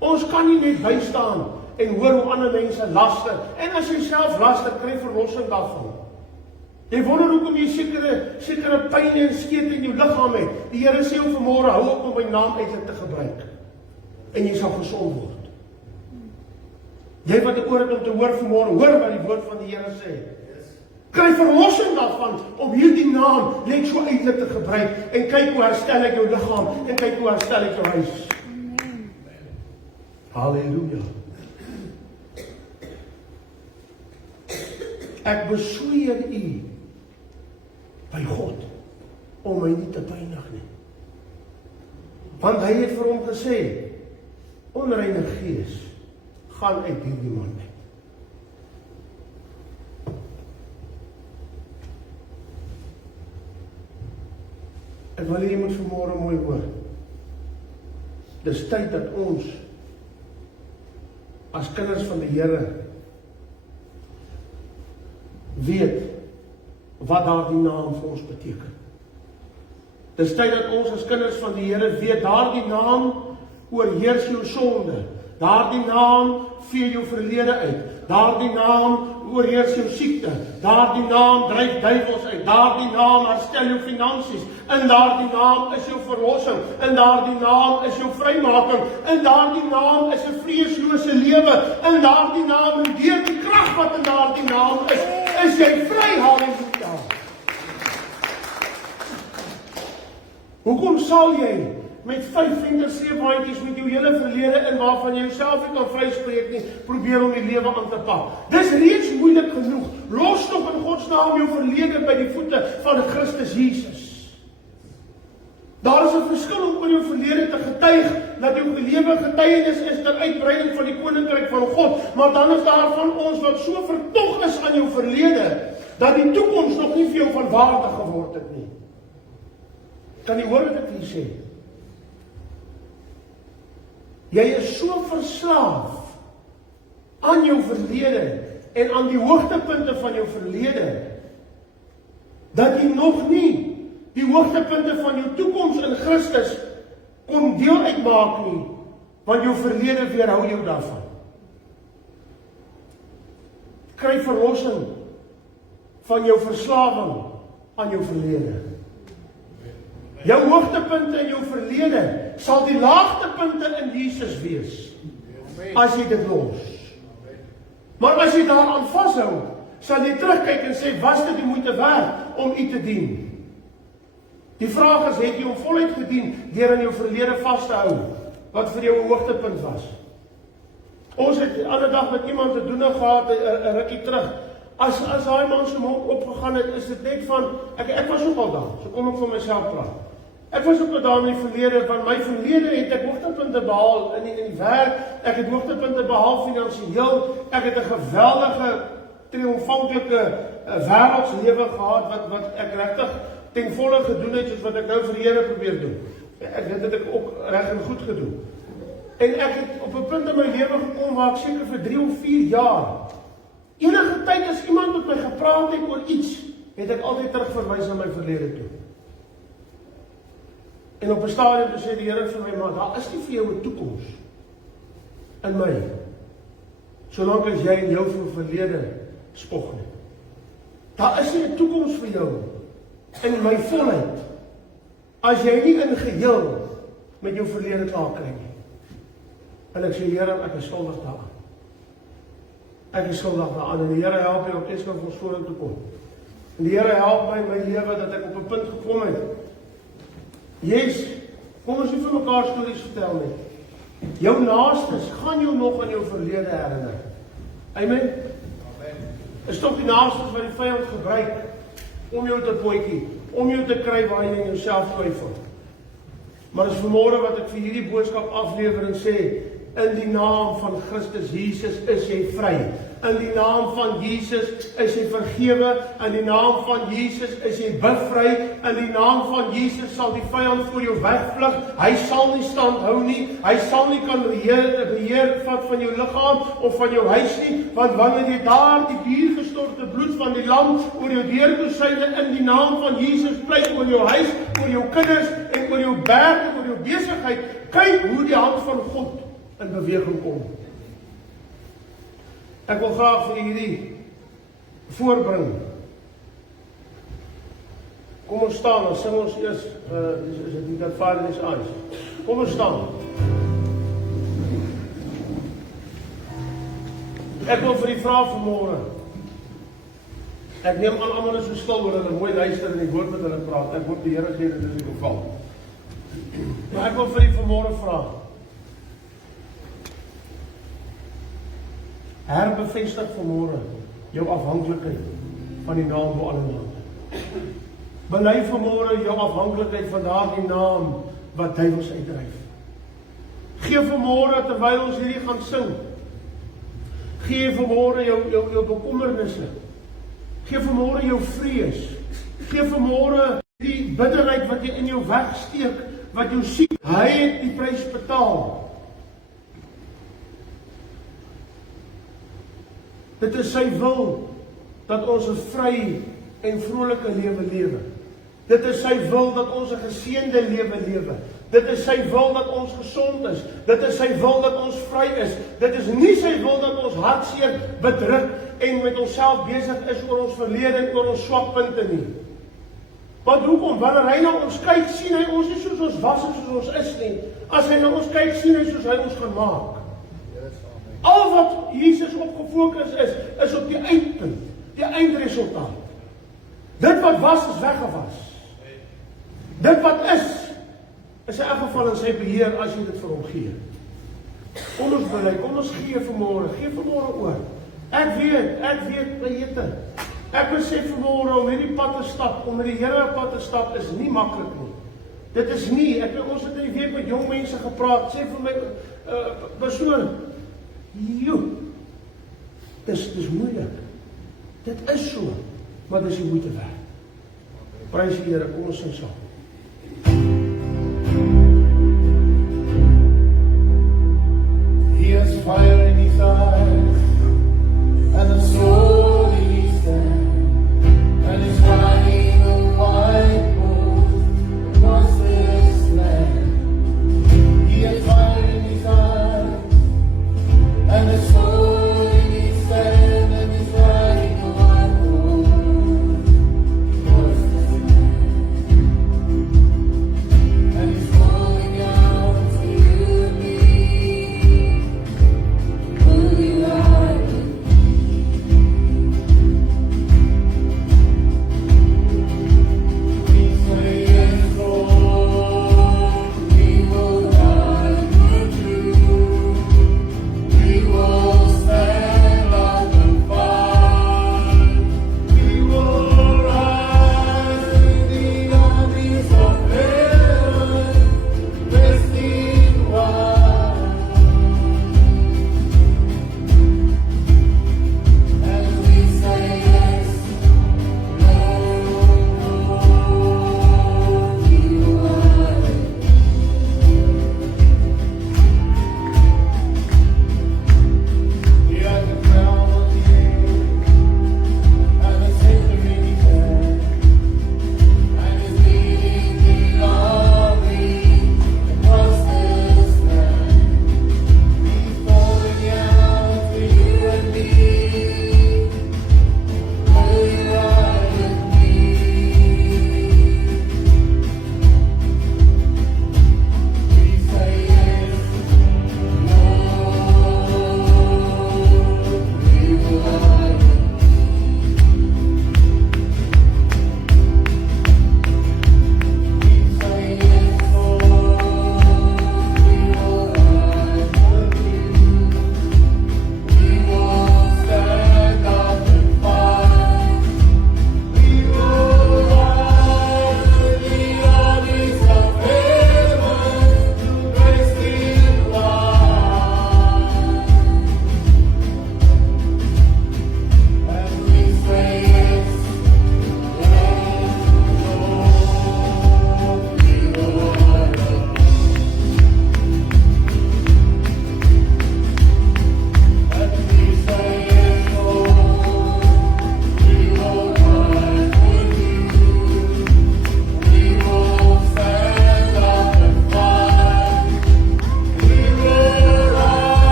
Ons kan nie net bystaan en hoor hoe ander mense laster, en as jy self laster, kry verlossing daarvan. Jy wonder hoekom jy sekere pyn en skeete in jou liggaam het. Die Here sê jou vanmôre, hou op om my naam uitlik te gebruik en jy sal gesond word. Jy wat 'n oor het om te hoor vanmôre, hoor wat die woord van die Here sê. Kry verlossing daarvan om hierdie naam net so uitlik te gebruik en kyk hoe herstel ek jou liggaam en kyk hoe herstel ek jou huis. Halleluja. Ek besweer u by God om my nie te pynig nie. Want hy het vir hom gesê, onreine gees gaan uit hierdie man uit. Ek wil jy moet vanmôre mooi hoor. Dis tyd dat ons as kinders van die Here weet wat daardie naam vir ons beteken. Dis tyd dat ons as kinders van die Here weet daardie naam oorheers jou sonde. Daardie naam vee jou verlede uit. Daardie naam oorheers jou siekte. Daardie naam dryf duiwels uit. Daardie naam herstel jou finansies. In daardie naam is jou verlossing. In daardie naam is jou vrymaking. In daardie naam is 'n vreeslose lewe. In daardie naam en deur die krag wat in daardie naam is jy vry. Halleluja. Hoekom sal jy met 5 ventersleephandjies met jou hele verlede in waarvan jy jouself nie kan vryspreek nie, probeer om die lewe aan te pak? Dis reeds moeilik genoeg. Los tog in God se naam jou verlede by die voete van Christus Jesus. Daar is 'n verskil om oor jou verlede te getuig, dat jou lewe getuienis is ter uitbreiding van die koninkryk van God, maar dan is daar van ons wat so vertog is aan jou verlede, dat die toekoms nog nie vir jou van waarde geword het nie. Kan jy hoor wat ek hier sê? Jy is so verslaaf aan jou verlede en aan die hoogtepunte van jou verlede, dat jy nog nie die hoogtepunte van jou toekoms in Christus kon deel uitmaak nie, want jou verlede weerhou jou daarvan. Kry verlossing van jou verslawing aan jou verlede. Jou hoogtepunte in jou verlede sal die laagtepunte in Jesus wees, as jy dit los. Maar as jy daaraan vashou, sal jy terugkyk en sê, was dit die moeite werd om u te dien? Die vraag is, het jy hom voluit gedien deur in jou verlede vas te hou, wat vir jou 'n hoogtepunt was? Ons het die ander dag met iemand te doen gehad, 'n rukkie terug. As daai man se mond opgegaan het, is dit net van, ek was ook al daar, so kom ek vir myself praat. Ek was ook al daar in die verlede, van my verlede het ek hoogtepunte behaal in die werk, ek het hoogtepunte behaal finansiëel, ek het 'n geweldige, triomfanklike wêreldslewe gehad, wat ek regtig ten volle gedoen het, soos wat ek nou vir die Here probeer doen. Dit het ek ook reg en goed gedoen. En ek het op 'n punt in my lewe gekom, waar ek seker vir 3 of 4 jaar, enige tyd as iemand met my gepraat het oor iets, het ek altyd terugverwys na my verlede toe. En op 'n stadium sê die Here vir my, maar daar is nie vir jou 'n toekoms in my, solank as jy in jou verlede spog nie. Daar is nie 'n toekoms vir jou in my volheid, as jy nie in geheel met jou verlede klaar kry nie. En ek sê, Here, ek is skuldig daaraan. Ek is skuldig daaraan, en die Here help my om steeds van ons vorentoe te kom. En die Here help my in my lewe, dat ek op 'n punt gekom het. Yes, kom ons nie vir mekaar stories vertel nie. Jou naastes gaan jou nog aan jou verlede herinner. Amen? Is toch die naastes wat die vyand gebruik om jou te potjie, om jou te kry waar jy in jouself twyfel. Maar is vanmôre wat ek vir hierdie boodskap aflewer en sê, in die naam van Christus Jesus is jy vry. In die naam van Jesus is jy vergewe. In die naam van Jesus is jy bevry. In die naam van Jesus sal die vyand voor jou wegvlug. Hy sal nie stand hou nie. Hy sal nie kan beheer vat van jou liggaam of van jou huis nie. Want wanneer jy daar die diergestorte bloed van die lam oor jou deurgesyde in die naam van Jesus pleit oor jou huis, oor jou kinders en oor jou berg en oor jou besigheid, kyk hoe die hand van God in beweging kom. Ek wil graag vir hierdie voorbring. Kom ons staan, dan sing ons eers, is dit nie dat Vader is eyes. Kom ons staan. Ek wil vir die vraag vanmôre. Ek neem aan almal is so stil oor hulle mooi luister in die woord wat hulle praat. Ek hoop die Here gee dit is die geval. Maar ek wil vir die vanmôre vra. Herbevestig vanmôre jou afhanklikheid van die naam bo alle name. Bely vanmôre jou afhanklikheid van daardie naam wat duiwels uitdryf. Gee vanmôre terwyl ons hierdie gaan sing. Gee vanmôre jou bekommernisse. Gee vanmôre jou vrees. Gee vanmôre die bitterheid wat jy in jou wegsteek, wat jou siek. Hy het die prys betaal. Dit is sy wil dat ons 'n vry en vrolike lewe lewe. Dit is sy wil dat ons 'n geseënde lewe lewe. Dit is sy wil dat ons gesond is. Dit is sy wil dat ons vry is. Dit is nie sy wil dat ons hartseer, bedruk en met onsself besig is oor ons verlede en oor ons swakpunte nie. Want hoekom? Wanneer hy na ons kyk, sien hy ons nie soos ons was en soos ons is nie. As hy na ons kyk, sien hy soos hy ons gaan maak. Al wat Jesus op gefokus is op die eindpunt, die eindresultaat. Dit wat was, is weggewas. Dit wat is in elk geval in sy beheer as jy dit vir hom gee. Kom ons bely, kom ons gee vanmôre oor. Ek weet, Beyete. Ek besef vanmôre om hierdie pad te stap, om met die Here pad te stap, is nie maklik nie. Dit is nie, ons het in die week met jong mense gepraat, sê vir my, persoon, dis moeilik. Dit is so, maar dis die moeite werd. Prys die Here, kom ons sing saam. He has fire in his eyes and a sword in his hand, and he's riding a white horse across this land. He has fire in his eyes and a sword in his hand, and he's riding a white horse across this land.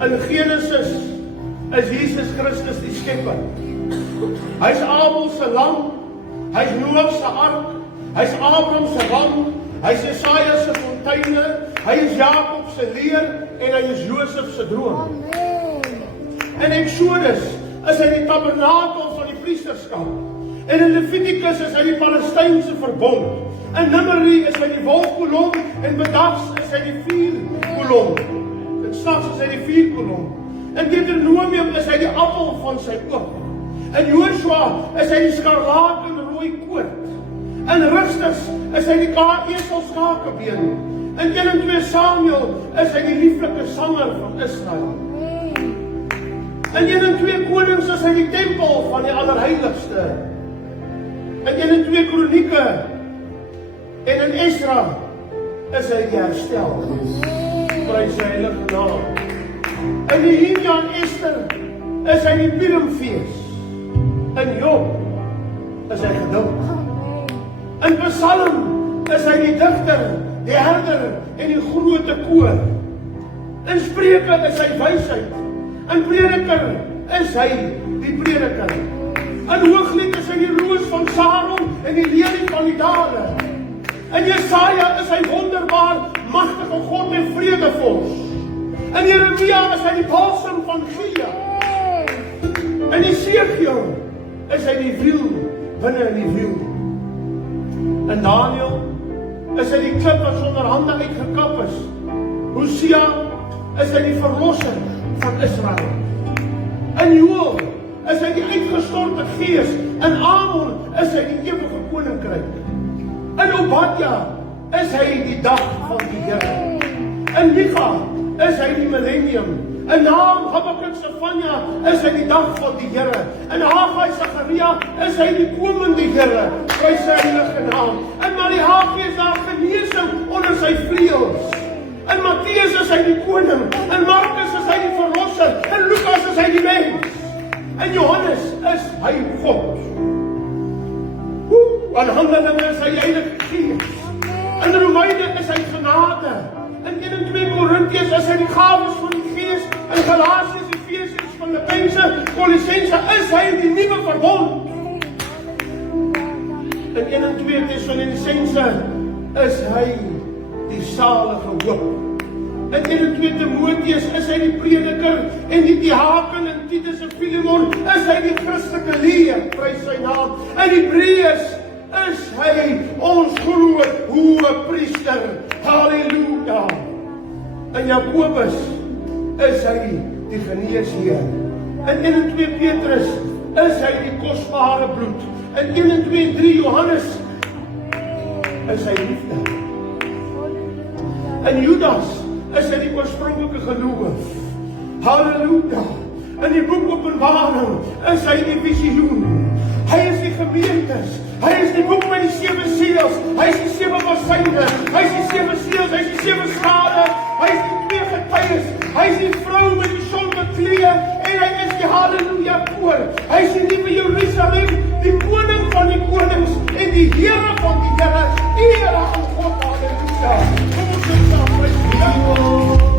In Genesis is Jesus Christus die skepper. Hy's Abel se lam, hy's Noag se ark, hy's Abraham se ram, hy's Jesaja se fonteine, hy is Jakob se leer en hy is Josef se droom. Amen. In Exodus is hy die tabernakel van die priesterskap. En in Levitikus is hy die Palestynse verbond. In Numeri is hy die wolkkolom en bedags is hy die vuurkolom. En snags is hy die vuurkolom. In Deuteronomium is hy die appel van sy oog. In Joshua is hy die skarlaat en rooi koord. In Rigters is hy die eselskakebeen. In 1 en 2 Samuel is hy die lieflike sanger van Israel. In 1 en 2 Konings is hy die tempel van die allerheiligste. In 1 en 2 Kronieke en in Esra is hy die herstel. Prys sy heilige naam. In Nehemia en Ester is hy die Purimfees. In Job is hy geduld. In Psalm is hy die digter, die herder en die grote koor. In Spreuke is hy wysheid. In Prediker is hy die prediker. In Hooglied is hy die roos van Saron en die lelie van die dale. In Jesaja is hy wonderbaar, magtige God en vredevors. In Jeremia is hy die balsem van Gilead. In Esegiel is hy die wiel binne in die wiel. In Daniel is hy die klip wat sonder hande uitgekap is. Hosea is hy die verlosser van Israel. In Joël is hy die uitgestorte gees. In Amon is hy die ewige koninkryk. In Obadja is hy die dag van die Here. In Micha is hy die millennium. In Naam, Habakuk, Sefanja is hy die dag van die Here. In Haggai, Sagaria is hy die komende Here. Prys sy heilige naam. In Maleagi is daar genesing onder sy vleuels. In Matteus is hy die koning. In Markus is hy die verlosser. In Lukas is hy die mens. In Johannes is hy God. In Handelinge is hy die Heilige Gees. In Romeine is hy genade. In 1 en 2 Korintiërs is hy die gawes van die Gees. In Galasiërs, Efesiërs, Filippense, Kolossense is hy die nuwe verbond. In 1 en 2 Tessalonisense is hy die salige hoop. In 1 en 2 Timoteus is hy die prediker en die diaken. In Titus en Filemon is hy die Christelike leer. Prys sy naam. In Hebreërs is hy ons groot hoë priester. Halleluja. In Jakobus is hy die geneesheer. In 1 en 2 Petrus is hy die kosbare bloed. In 1 en 2 en 3 Johannes is hy liefde. In Judas is hy die oorspronklike geloof. Halleluja. In die boek Openbaring is hy die visioen. Hy is die gemeentes. Hy is die boek met die 7 seels. Hy is die 7 woestynne. Hy is die 7 seels. Hy is die 7 skade. Hy is die 2 getuies. Hy is die vrou met die sonbekleë en hy is die halleluja koor. Hy is die nuwe Jerusalem, die koning van die konings en die Here van die Here. Eer aan God. Halleluja. Kom ons sing saam met Halleluja.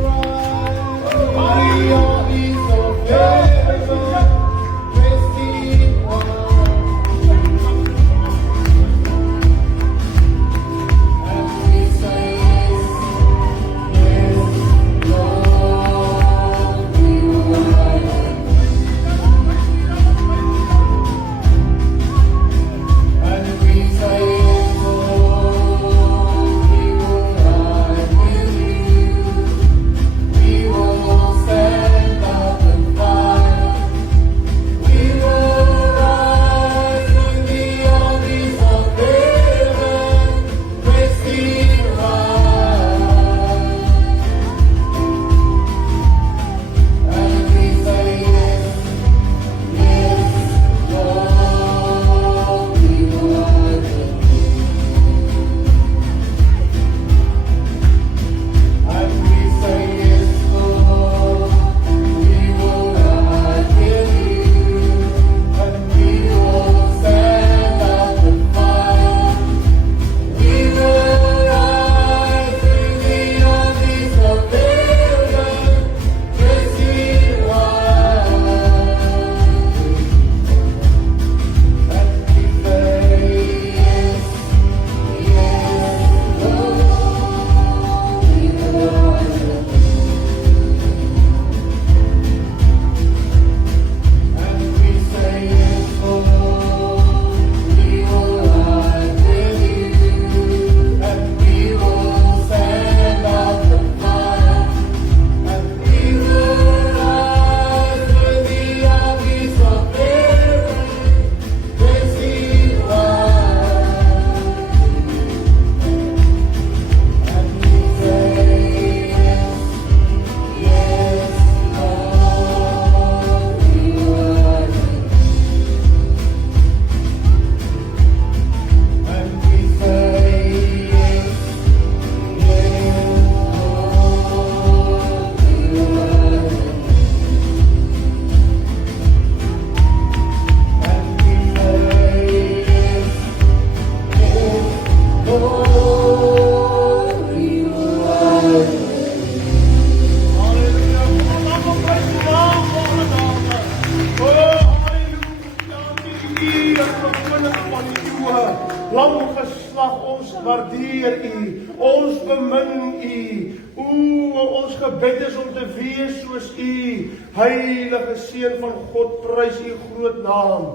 waardeer U. Ons bemin U. Ons gebed is om te wees soos U. Heilige Seun van God, prys U groot naam.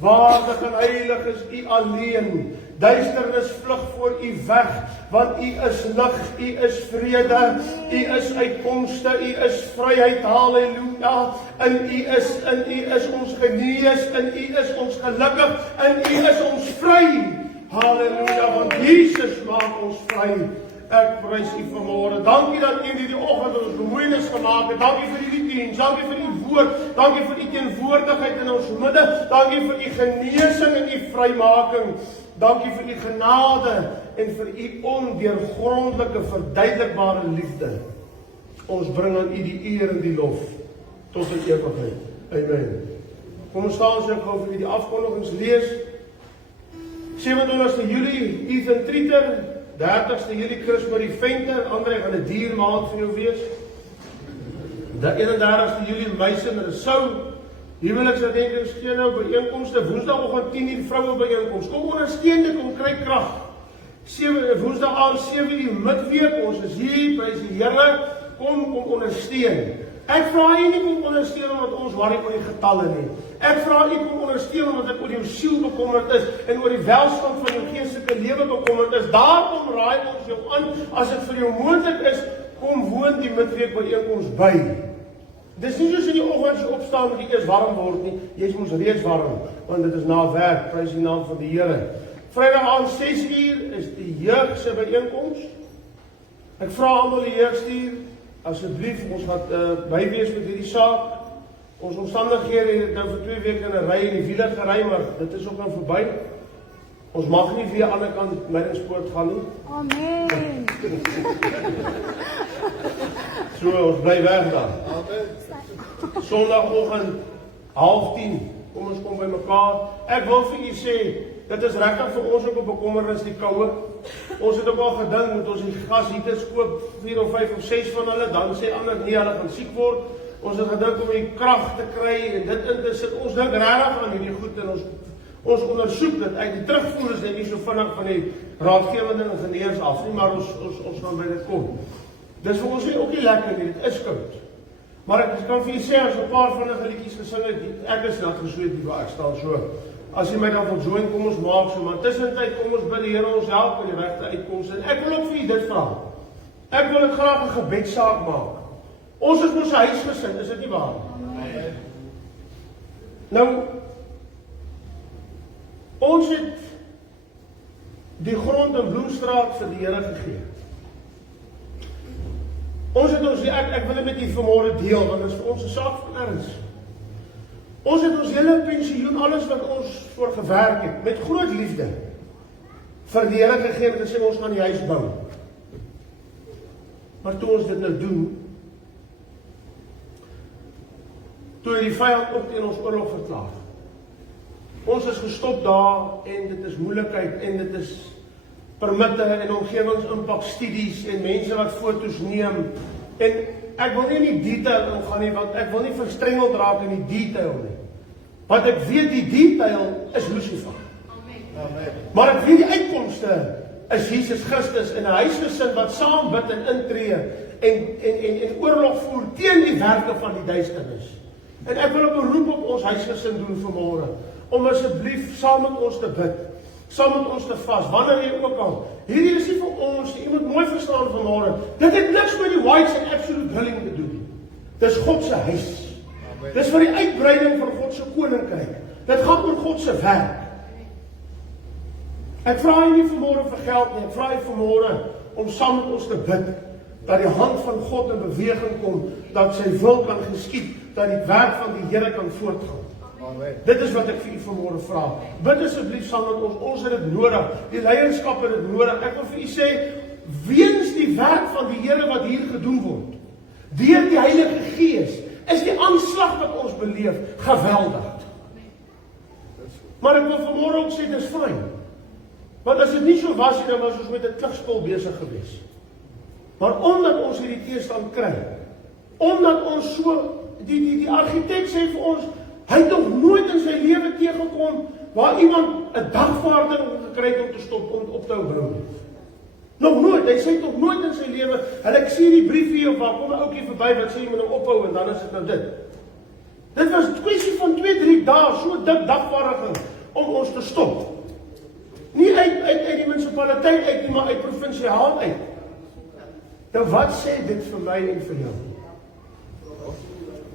Waardig en heilig is U alleen. Duisternis vlug voor U weg, want U is lig, U is vrede, U is uitkomste, U is vryheid, halleluja. In U is ons genees, in U is ons gelukkig, in U is ons vry. Halleluja, want Jesus maak ons vry. Ek prys U vanmôre. Dankie dat U hierdie oggend ons bemoeienis gemaak het. Dankie vir hierdie diens, dankie vir U woord, dankie vir U teenwoordigheid in ons midde, dankie vir U genesing en U vrymaking. Dankie vir U genade en vir U ondeurgrondelike verduidelikbare liefde. Ons bring aan U die eer en die lof tot in ewigheid. Amen. Kom ons staan so gou vir die afkondigings lees. 27 Julie, Ethan Trieter. 30ste Julie, Chris Marie Venter. André gaan 'n dier maand vir jou wees. De 31ste Julie, Meisen Rousseau. Huweliksherdenkingsgee nou byeenkomste, Woensdagoggend 10:00 vroue byeenkoms. Kom ondersteun dit, kom kry krag. Woensdag aand 7:00 midweek, ons is hier, prys die Here. Kom ondersteun. Ek vra U nie kom ondersteun omdat ons worry oor die getalle nie. Ek vra U kom ondersteun omdat ek oor jou siel bekommerd is en oor die welstand van jou geestelike lewe bekommerd is. Daarom raai ons jou aan, as dit vir jou moontlik is, kom woon die midweek byeenkoms by. Dis nie soos in die oggend as jy opstaan moet jy eers warm word nie. Jy moet reeds warm, want dit is na werk, prys die naam van die Here. Vrydag aand 6:00 is die jeug se byeenkoms. Ek vra almal die jeug stuur, asseblief, ons gaan bywees met hierdie saak. Ons omstandighede het nou vir 2 weke in 'n ry in die wiele gery, maar dit is ook nou verby. Ons mag nie weer aan die ander kant Meidingspoort gaan nie. Amen. So, ons bly weg daar. Sondagoggend 9:30, kom ons kom by mekaar. Ek wil vir u sê, dit is regtig vir ons ook 'n bekommernis die koue. Ons het ook al gedink, moet ons die gasheaters koop, 4 of 5 of 6 van hulle, dan sê ander nee, hulle gaan siek word. Ons het gedink om die krag te kry en dit in te sit. Ons dink regtig aan hierdie goed en ons ondersoek dit uit. Die terugvoer is net nie so vinnig van die raadgewende ingenieurs af nie, maar ons gaan by dit kom. Dis vir ons ook nie lekker nie, dit is koud. Maar ek kan vir julle sê, as 'n paar van die liedjies gesing het, ek is nat gesweet hier waar ek staan so. As jy my dan wil join, kom ons maak so, maar tussentyd kom ons bid die Here ons help met die regte uitkomste. En ek wil ook vir julle dit vra. Ek wil dit graag 'n gebedsaak maak. Ons is mos 'n huisgesin, is dit nie waar nie? Nou, ons het die grond in Bloemstraat vir die Here gegee. Ons het ons, ek wil dit met u vanmôre deel, want dit is vir ons 'n saak van erns. Ons het ons hele pensioen, alles wat ons voor gewerk het, met groot liefde, vir die Here gegee en gesê ons gaan die huis bou. Maar toe ons dit nou doen, toe het die vyand ook teen ons oorlog verklaar. Ons is gestop daar en dit is moeilikheid en dit is permitte en omgewingsimpakstudies en mense wat foto's neem. En ek wil nie in die detail ingaan nie, want ek wil nie verstrengeld raak in die detail nie. Want ek weet die detail is Lucifer. Amen. Maar ek weet die uitkomste is Jesus Christus en 'n huisgesin wat saam bid en intree en oorlog voer teen die werke van die duisternis. En ek wil 'n beroep op ons huisgesin doen vanmôre, om asseblief saam met ons te bid, saam met ons te vas, wanneer jy ook al. Hierdie is nie vir ons nie, jy moet mooi verstaan vanmôre, dit het niks met die whites en absolute willing te doen. Dis God se huis. Dis vir die uitbreiding van God se koninkryk. Dit gaan oor God se werk. Ek vra jy nie vanmôre vir geld nie, ek vra jy vanmôre om saam met ons te bid, dat die hand van God in beweging kom, dat sy wil kan geskied, dat die werk van die Here kan voortgaan. Amen. Dit is wat ek vir u vanmôre vra. Bid asseblief saam met ons het dit nodig. Die leierskap het dit nodig. Ek wil vir u sê, weens die werk van die Here wat hier gedoen word, deur die Heilige Gees, is die aanslag wat ons beleef geweldig. Maar ek wil vanmôre ook sê, dis fyn. Want as dit nie so was, dan was ons met 'n klugspul besig gewees. Maar omdat ons hierdie teestand kry, omdat ons so, die argitek sê vir ons, hy het nog nooit in sy lewe teëgekom waar iemand 'n dagvaarding gekry het om te stop, om op te hou bou. Nog nooit, hy sê nog nooit in sy lewe, ek sien die briefie of waar kom 'n ouetjie verby wat sê jy moet nou ophou en dan is dit nou dit. Dit was 'n kwessie van 2-3 dae, so dik dagvaardiging om ons te stop. Nie uit die munisipaliteit uit nie, maar uit provinsiaal uit. Nou wat sê dit vir my en vir jou?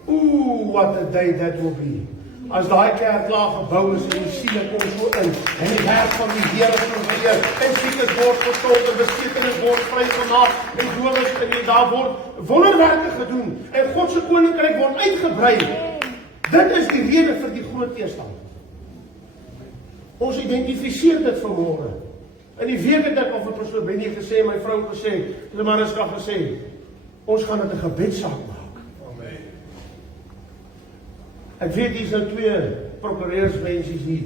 Ooh, what a day that will be. As daai kerk klaar gebou is en die siele kom so in, en die werk van die Here gebeur, en siekes word gesond, en besetenis word vrygemaak, en dowes en daar word wonderwerke gedoen, en God se koninkryk word uitgebrei. Dit is die rede vir die groot teestand. Ons identifiseer dit vanmôre. In die week het ek al vir pastoor Benny gesê, my vrou gesê, het Mariska gesê, ons gaan dit 'n gebedssaak maak. Ek weet hier's nou 2 prokureursmensies hier.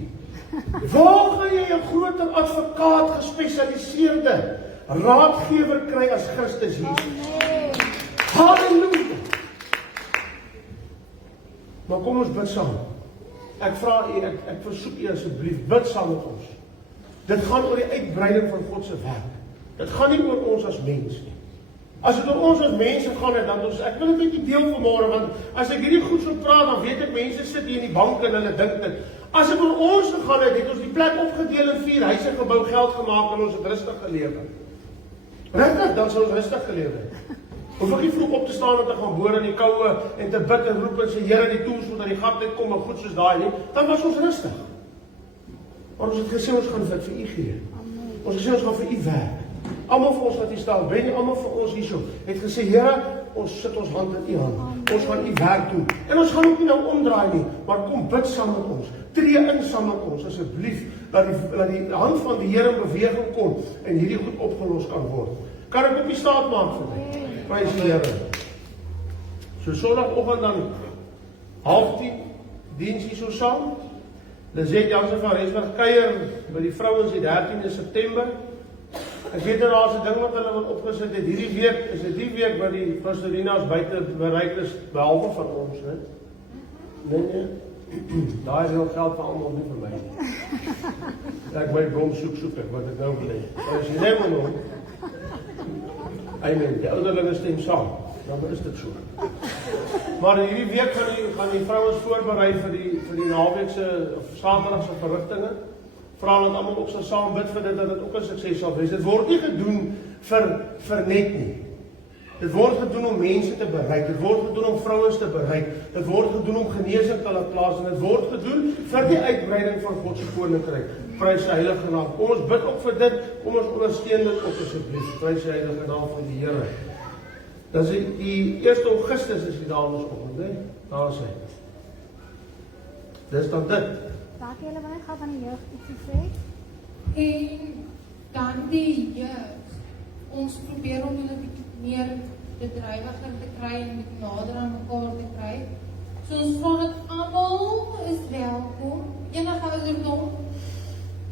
Waar gaan jy 'n groter advokaat, gespesialiseerde raadgewer kry as Christus Jesus? Halleluja! Maar kom ons bid saam. Ek vra u, ek versoek u asseblief, bid saam met ons. Dit gaan oor die uitbreiding van God se werk. Dit gaan nie oor ons as mens nie. As dit oor ons as mense gaan, dan ons, ek wil dit net deel vanmôre, want as ek hierdie goed so praat, dan weet ek mense sit hier in die bank en hulle dink dit. As dit oor ons gegaan het ons die plek opgedeel in 4 huise gebou, geld gemaak en ons het rustig gelewe. Regtig, dan sou ons rustig gelewe het. Hoef ek nie vroeg op te staan en te gaan boor in die koue en te bid en roep en sê, Here, die tools moet aan die gat uitkom en goed soos daai nie, dan was ons rustig. Maar ons het gesê ons gaan dit vir u gee. Ons het gesê ons gaan vir u werk. Almal vir ons wat hier staan, ben nie almal vir ons hierso, het gesê, Here, ons sit ons hand in u hand. Ons gaan u werk doen. En ons gaan ook nie nou omdraai nie, maar kom bid saam met ons. Tree in saam met ons, asseblief, dat die hand van die Here in beweging kom en hierdie goed opgelos kan word. Kan ek op die staat maak vir my? Prys die Here. So Sondagoggend dan 9:30 diens hier so saam. Lizet Jansen van Rensburg kuier by die vrouens die 13de September. Ek weet dat daar 'n ding wat hulle wat opgesit het. Hierdie week is dit die week wat die pastorina's buite bereik is, behalwe van ons, né? Nee. Daai is nog geld vir almal, nie vir my nie. Ek my bom soek ek wat ek nou wil hê. As jy net wil hom. Amen. Die ouderlinge stem saam. Dan is dit so. Maar hierdie week gaan die vrouens voorberei vir die naweek se of Saterdag se verrigtinge. Vra dat almal ook sal saam bid vir dit dat dit ook 'n sukses sal wees. Dit word nie gedoen vir net nie. Dit word gedoen om mense te bereik. Dit word gedoen om vrouens te bereik. Dit word gedoen om genesing te laat plaas en dit word gedoen vir die uitbreiding van God se koninkryk. Prys sy heilige naam. Kom ons bid ook vir dit. Kom ons ondersteun dit ook asseblief. Prys sy heilige naam van die Here. Dan is die 1 Augustus is die damesoggend, né? Daar is hy. Dis dan dit. Raak julle wanneer gaan van die jeug ietsie sê? En dan die jeug. Ons probeer om hulle bietjie meer bedrywiger te kry en met nader aan mekaar te kry. So ons vra dat almal is welkom, enige ouderdom,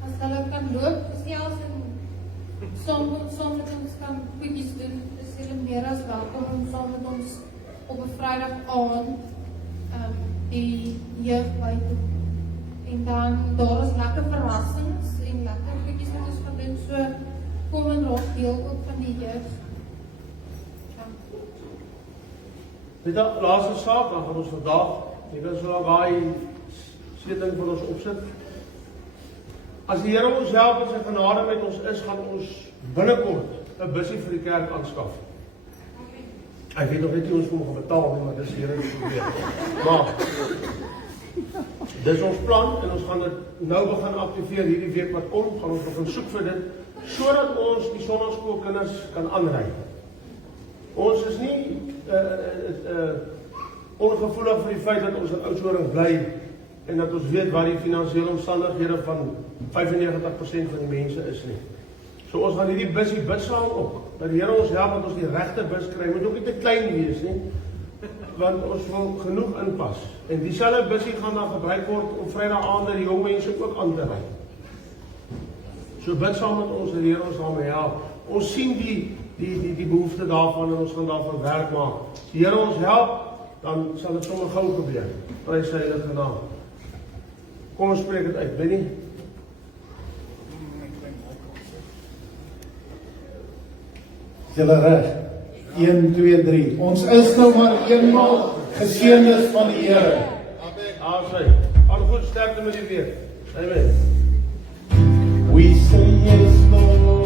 as hulle kan loop, selfs en saam met ons kan goedjies doen, is hulle meer as welkom om saam met ons op 'n Vrydag aand die jeug by te doen. En dan daar is lekker verrassings en lekker goedjies wat ons gaan doen, so kom en raak deel ook van die jeug. Dit laaste saak, dan gaan ons vandag, jy kan so daai seting vir ons opsit. As die Here ons help en sy genade met ons is, gaan ons binnekort 'n busie vir die kerk aanskaf. Ek weet nog net nie ons kom gaan betaal nie, maar dis die Here se probleem. Maar dis ons plan en ons gaan dit nou begin aktiveer hierdie week wat kom, gaan ons begin soek vir dit, sodat ons die sonnaarskoolkinders kan aanry. Ons is nie ongevoelig vir die feit dat ons in Oudtshoorn bly en dat ons weet wat die finansiële omstandighede van 95% van die mense is nie. So ons gaan hierdie busie bid saam op, dat die Here ons help dat ons die regte bus kry, moet ook nie te klein wees nie, want ons wil genoeg inpas. En dieselfde busie gaan dan gebruik word om Vrydag aande die jong mense ook aan te ry. So bid saam met ons, dat die Here ons daarmee help. Ons sien die behoefte daarvan en ons gaan daarvan werk maak. As die Here ons help, dan sal dit sommer gou gebeur. Prys sy heilige naam. Kom ons spreek dit uit, Benny. Julle reg? 1, 2, 3. Ons is nou maar eenmaal geseëndes van die Here. Amen. Al goed sterkte met die weer. Amen. We say yes, Lord.